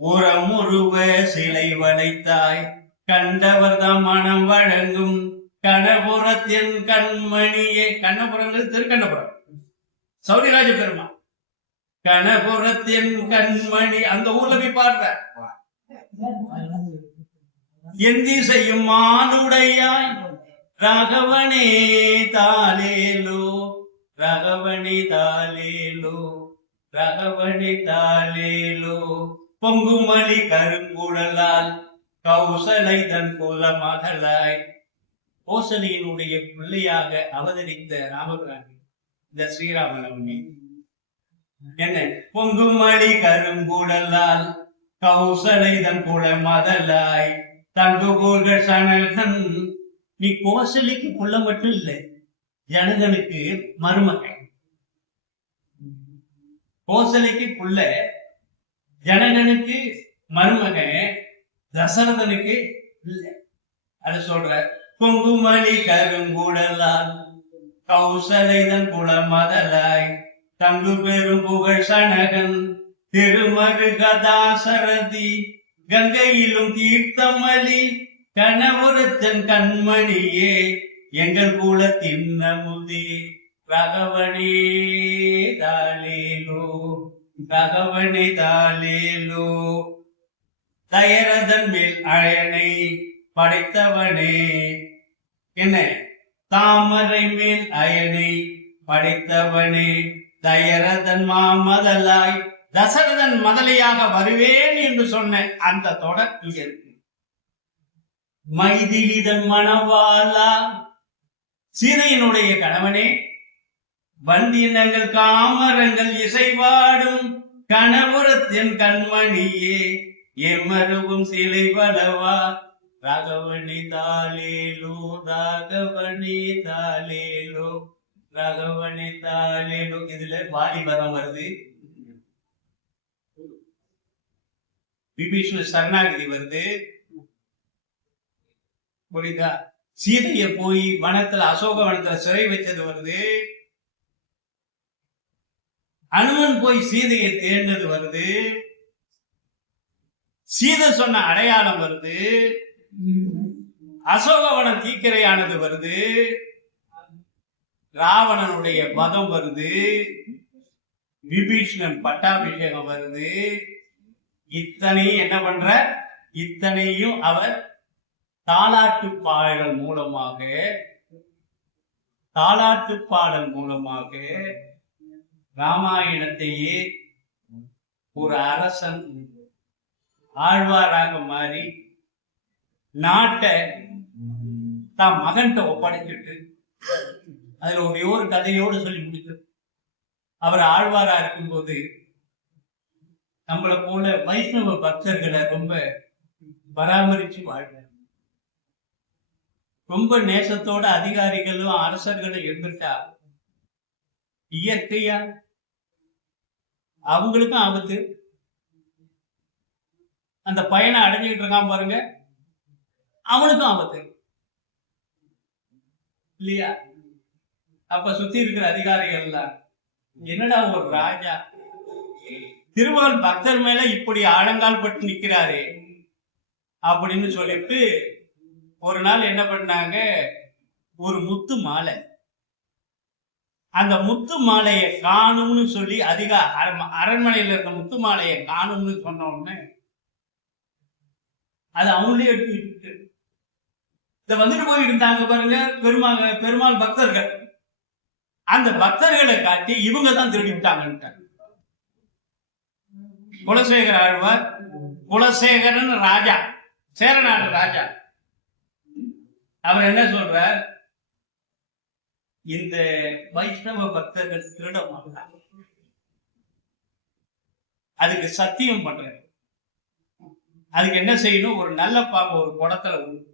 உறமுருவ சிலை வளைத்தாய். கண்டவர்தம் மனம் வழங்கும் கணபுரத்தின் கண்மணியே. கண்ணபுரங்கள் திருக்கண்ணபுரம் சௌரிராஜ பெருமா. கணபுரத்தின் கண்மணி அந்த ஊர்ல போய் பாடுற. எந்தி செய்யும் மானுடையாய் ராகவனே தாலேலோ. ராகவனே தாலேலோ. ராகவனே தாலேலோ. பொங்குமலி கருங்குழலால் கௌசலை தன் குல மகளாய். கோசலையினுடைய பிள்ளையாக அவதரித்த ராமபிரான் இந்த ஸ்ரீராமநவமி என்ன? பொங்குமலி கருங்குழலால் கௌசலை தன் குல மகளாய் தங்கு போர்கள் சனல்கன். நீ கோசலைக்கு புள்ள மட்டும் இல்லை, ஜனகனுக்கு மருமகன். கோசலைக்கு புள்ள, ஜனகனுக்கு மருமகன், தசரதனுக்கு இல்லை. அது சொல்ற பொங்குமணி கருங்குழலால் கௌசலைதன் குளமதலாய் தங்கு பெரும் புகழ் சனகன் திருமருகதாசரதி கங்கையிலும் தீர்த்தமலி கணபுரத்தின் கண்மணியே எங்கள் குலத்தின் நமுதே ராகவனே தாலேலோ. ராகவனே தாலேலோ. தயரதன் மேல் அயனை படைத்தவனே. என்ன? தாமரை மேல் அயனை படைத்தவனே. தயரதன் மாமதலாய் தசரதன் மதலையாக வருவேன் என்று சொன்ன அந்த தொடர் இங்க இருக்கு. மைதிலிதன் மணவாளா. சீதையினுடைய கணவனே, வந்தினங்கள் காமரங்கள் இசைவாடும் கணபுரத்தின் கண்மணியே எம்மருவும் சிலை வளவா. ராகவனி தாலேலோ. ராகவனி தாலேலோ. ராகவனி தாலேலோ. இதுல வாலிபதம் வருது, விபீஷண சரணாகதி வருது. புரியுதா? சீதைய போய் வனத்துல அசோக வனத்துல சிறை வச்சது வருது. அனுமன் போய் சீதையை தேர்ந்தது வருது. சீதை சொன்ன அடையாளம் வருது. அசோகவனம் தீக்கிரையானது வருது. ராவணனுடைய வதம் வருது. விபீஷணன் பட்டாபிஷேகம் வருது. இத்தனையும் என்ன பண்ற? இத்தனையும் அவர் தாலாட்டு பாடல் மூலமாக ராமாயணத்தையே ஒரு அரசன் ஆழ்வாராக மாறி நாட்டை தான் மகன்கிட்ட ஒப்படைச்சிட்டு அதுல ஒரே ஒரு கதையோடு சொல்லி முடிக்கும். அவர் ஆழ்வாரா இருக்கும்போது நம்மளை போல வைஷ்ணவ பக்தர்களை ரொம்ப பராமரிச்சு வாழ்றார். ரொம்ப நேசத்தோட அதிகாரிகளும் அரசர்களும் இருந்துட்டா இயற்கையா அவங்களுக்கும் ஆபத்து. அந்த பையனை அடைஞ்சுக்கிட்டு இருக்கான் பாருங்க, அவனுக்கும் ஆபத்து இல்லையா? அப்ப சுத்தி இருக்கிற அதிகாரிகள் எல்லாம் என்னடா ஒரு ராஜா திருமகன் பக்தர் மேல இப்படி ஆழங்கால் பட்டு நிக்கிறாரே அப்படின்னு சொல்லிட்டு ஒரு நாள் என்ன பண்ணாங்க, ஒரு முத்து மாலை, அந்த முத்து மாலையை காணும்னு சொல்லி அரண்மனையில இருக்க முத்து மாலையை காணும்னு சொன்ன உடனே அது அவங்களே எடுத்து இத வந்துட்டு போய் இருந்தாங்க பாருங்க பெருமாள் பக்தர்கள். அந்த பக்தர்களை காட்டி இவங்க தான் திருடிட்டாங்க. குலசேகர ஆழ்வார், குலசேகரன் ராஜா, சேரநாடு ராஜா, அவர் என்ன சொல்றார், இந்த வைஷ்ணவ பக்தர்கள் திருட மாட்டாங்க, அதுக்கு சத்தியம் பண்றாரு. அதுக்கு என்ன செய்யணும், ஒரு நல்ல பாம்பு ஒரு குடத்துல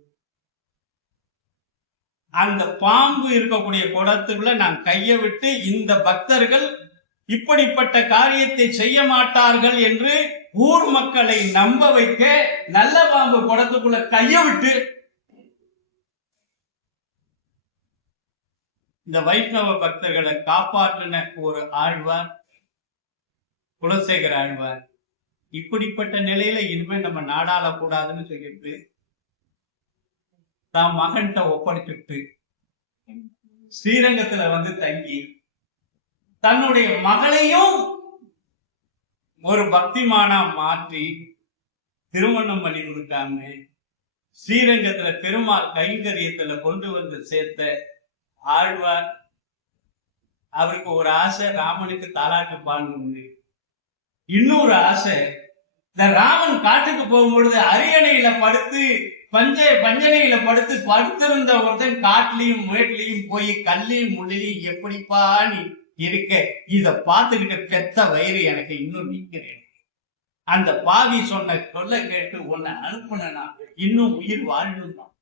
அந்த பாம்பு இருக்கக்கூடிய குடத்துக்குள்ள நான் கையை விட்டு இந்த பக்தர்கள் இப்படிப்பட்ட காரியத்தை செய்ய மாட்டார்கள் என்று ஊர் மக்களை நம்ப வைக்க நல்ல பாம்பு குடத்துக்குள்ள கையை விட்டு இந்த வைஷ்ணவ பக்தர்களை காப்பாற்றின ஒரு ஆழ்வார் குலசேகர ஆழ்வார். இப்படிப்பட்ட நிலையில இனிமே நம்ம நாடாள கூடாதுன்னு சொல்லிட்டு தான் மகன்கிட்ட ஒப்படைச்சிட்டு ஸ்ரீரங்கத்துல வந்து தங்கி தன்னுடைய மகளையும் ஒரு பக்திமானா மாற்றி திருமணம் பண்ணி கொடுக்காம ஸ்ரீரங்கத்துல பெருமாள் கைங்கரியத்துல கொண்டு வந்து சேர்த்த ஆழ்வார். அவருக்கு ஒரு ஆசை, ராமனுக்கு தாலாட்டு பாடணும்னு. இன்னொரு ஆசை, இந்த ராமன் காட்டுக்கு போகும்பொழுது அரியணையில படுத்து பஞ்சனையில படுத்திருந்த ஒருத்தன் காட்டுலயும் மேட்லயும் போய் கல்லையும் முள்ளிலையும் எப்படிப்பா நீ இருக்க, இத பார்த்துக்கிட்ட பெத்த வயிறு எனக்கு இன்னும் நிக்கிறேன். அந்த பாவி சொன்ன சொல்ல கேட்டு உன்னை அனுப்புனா இன்னும் உயிர் வாழணும் தான்.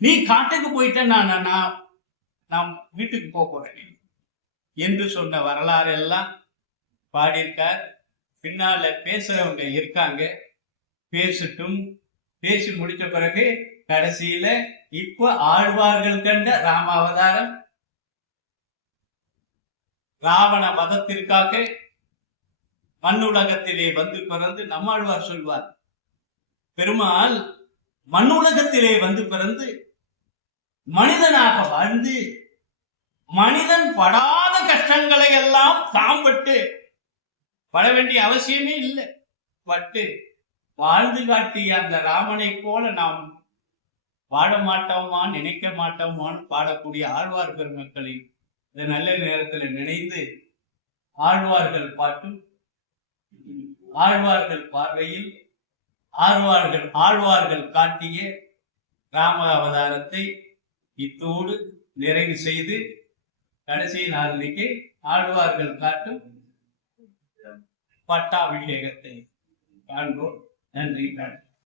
நீ காட்டுக்கு போயிட்ட நான் வீட்டுக்கு போறேன் என்று சொன்ன வரலாறு எல்லாம் பாடியிருக்கார். பின்னால பேசுறவங்க இருக்காங்க, பேசட்டும். பேசி முடிச்ச பிறகு கடைசியில இப்ப ஆழ்வார்கள் கண்ட ராமாவதாரம், ராவண வதத்திற்காக மண்ணுலகத்திலே வந்து பிறந்து நம்மாழ்வார் சொல்வார், பெருமாள் மண்ணுலகத்திலே வந்து பிறந்து மனிதனாக வாழ்ந்து மனிதன் படாத கஷ்டங்களை எல்லாம் தாம்பட்டு பட வேண்டிய அவசியமே இல்லை, பட்டு வாழ்ந்து காட்டிய அந்த ராமனை போல நாம் வாழ மாட்டோமா நினைக்க மாட்டோமான்னு பாடக்கூடிய ஆழ்வார் பெருமக்களை இந்த நல்ல நேரத்துல நினைந்து ஆழ்வார்கள் பாட்டும் ஆழ்வார்கள் பார்வையில் ஆழ்வார்கள் காட்டிய ராம அவதாரத்தை இத்தோடு நிறைவு செய்து கடைசி நாளைக்கு ஆழ்வார்கள் காட்டும் பட்டாபிஷேகத்தை காண்போம். நன்றி.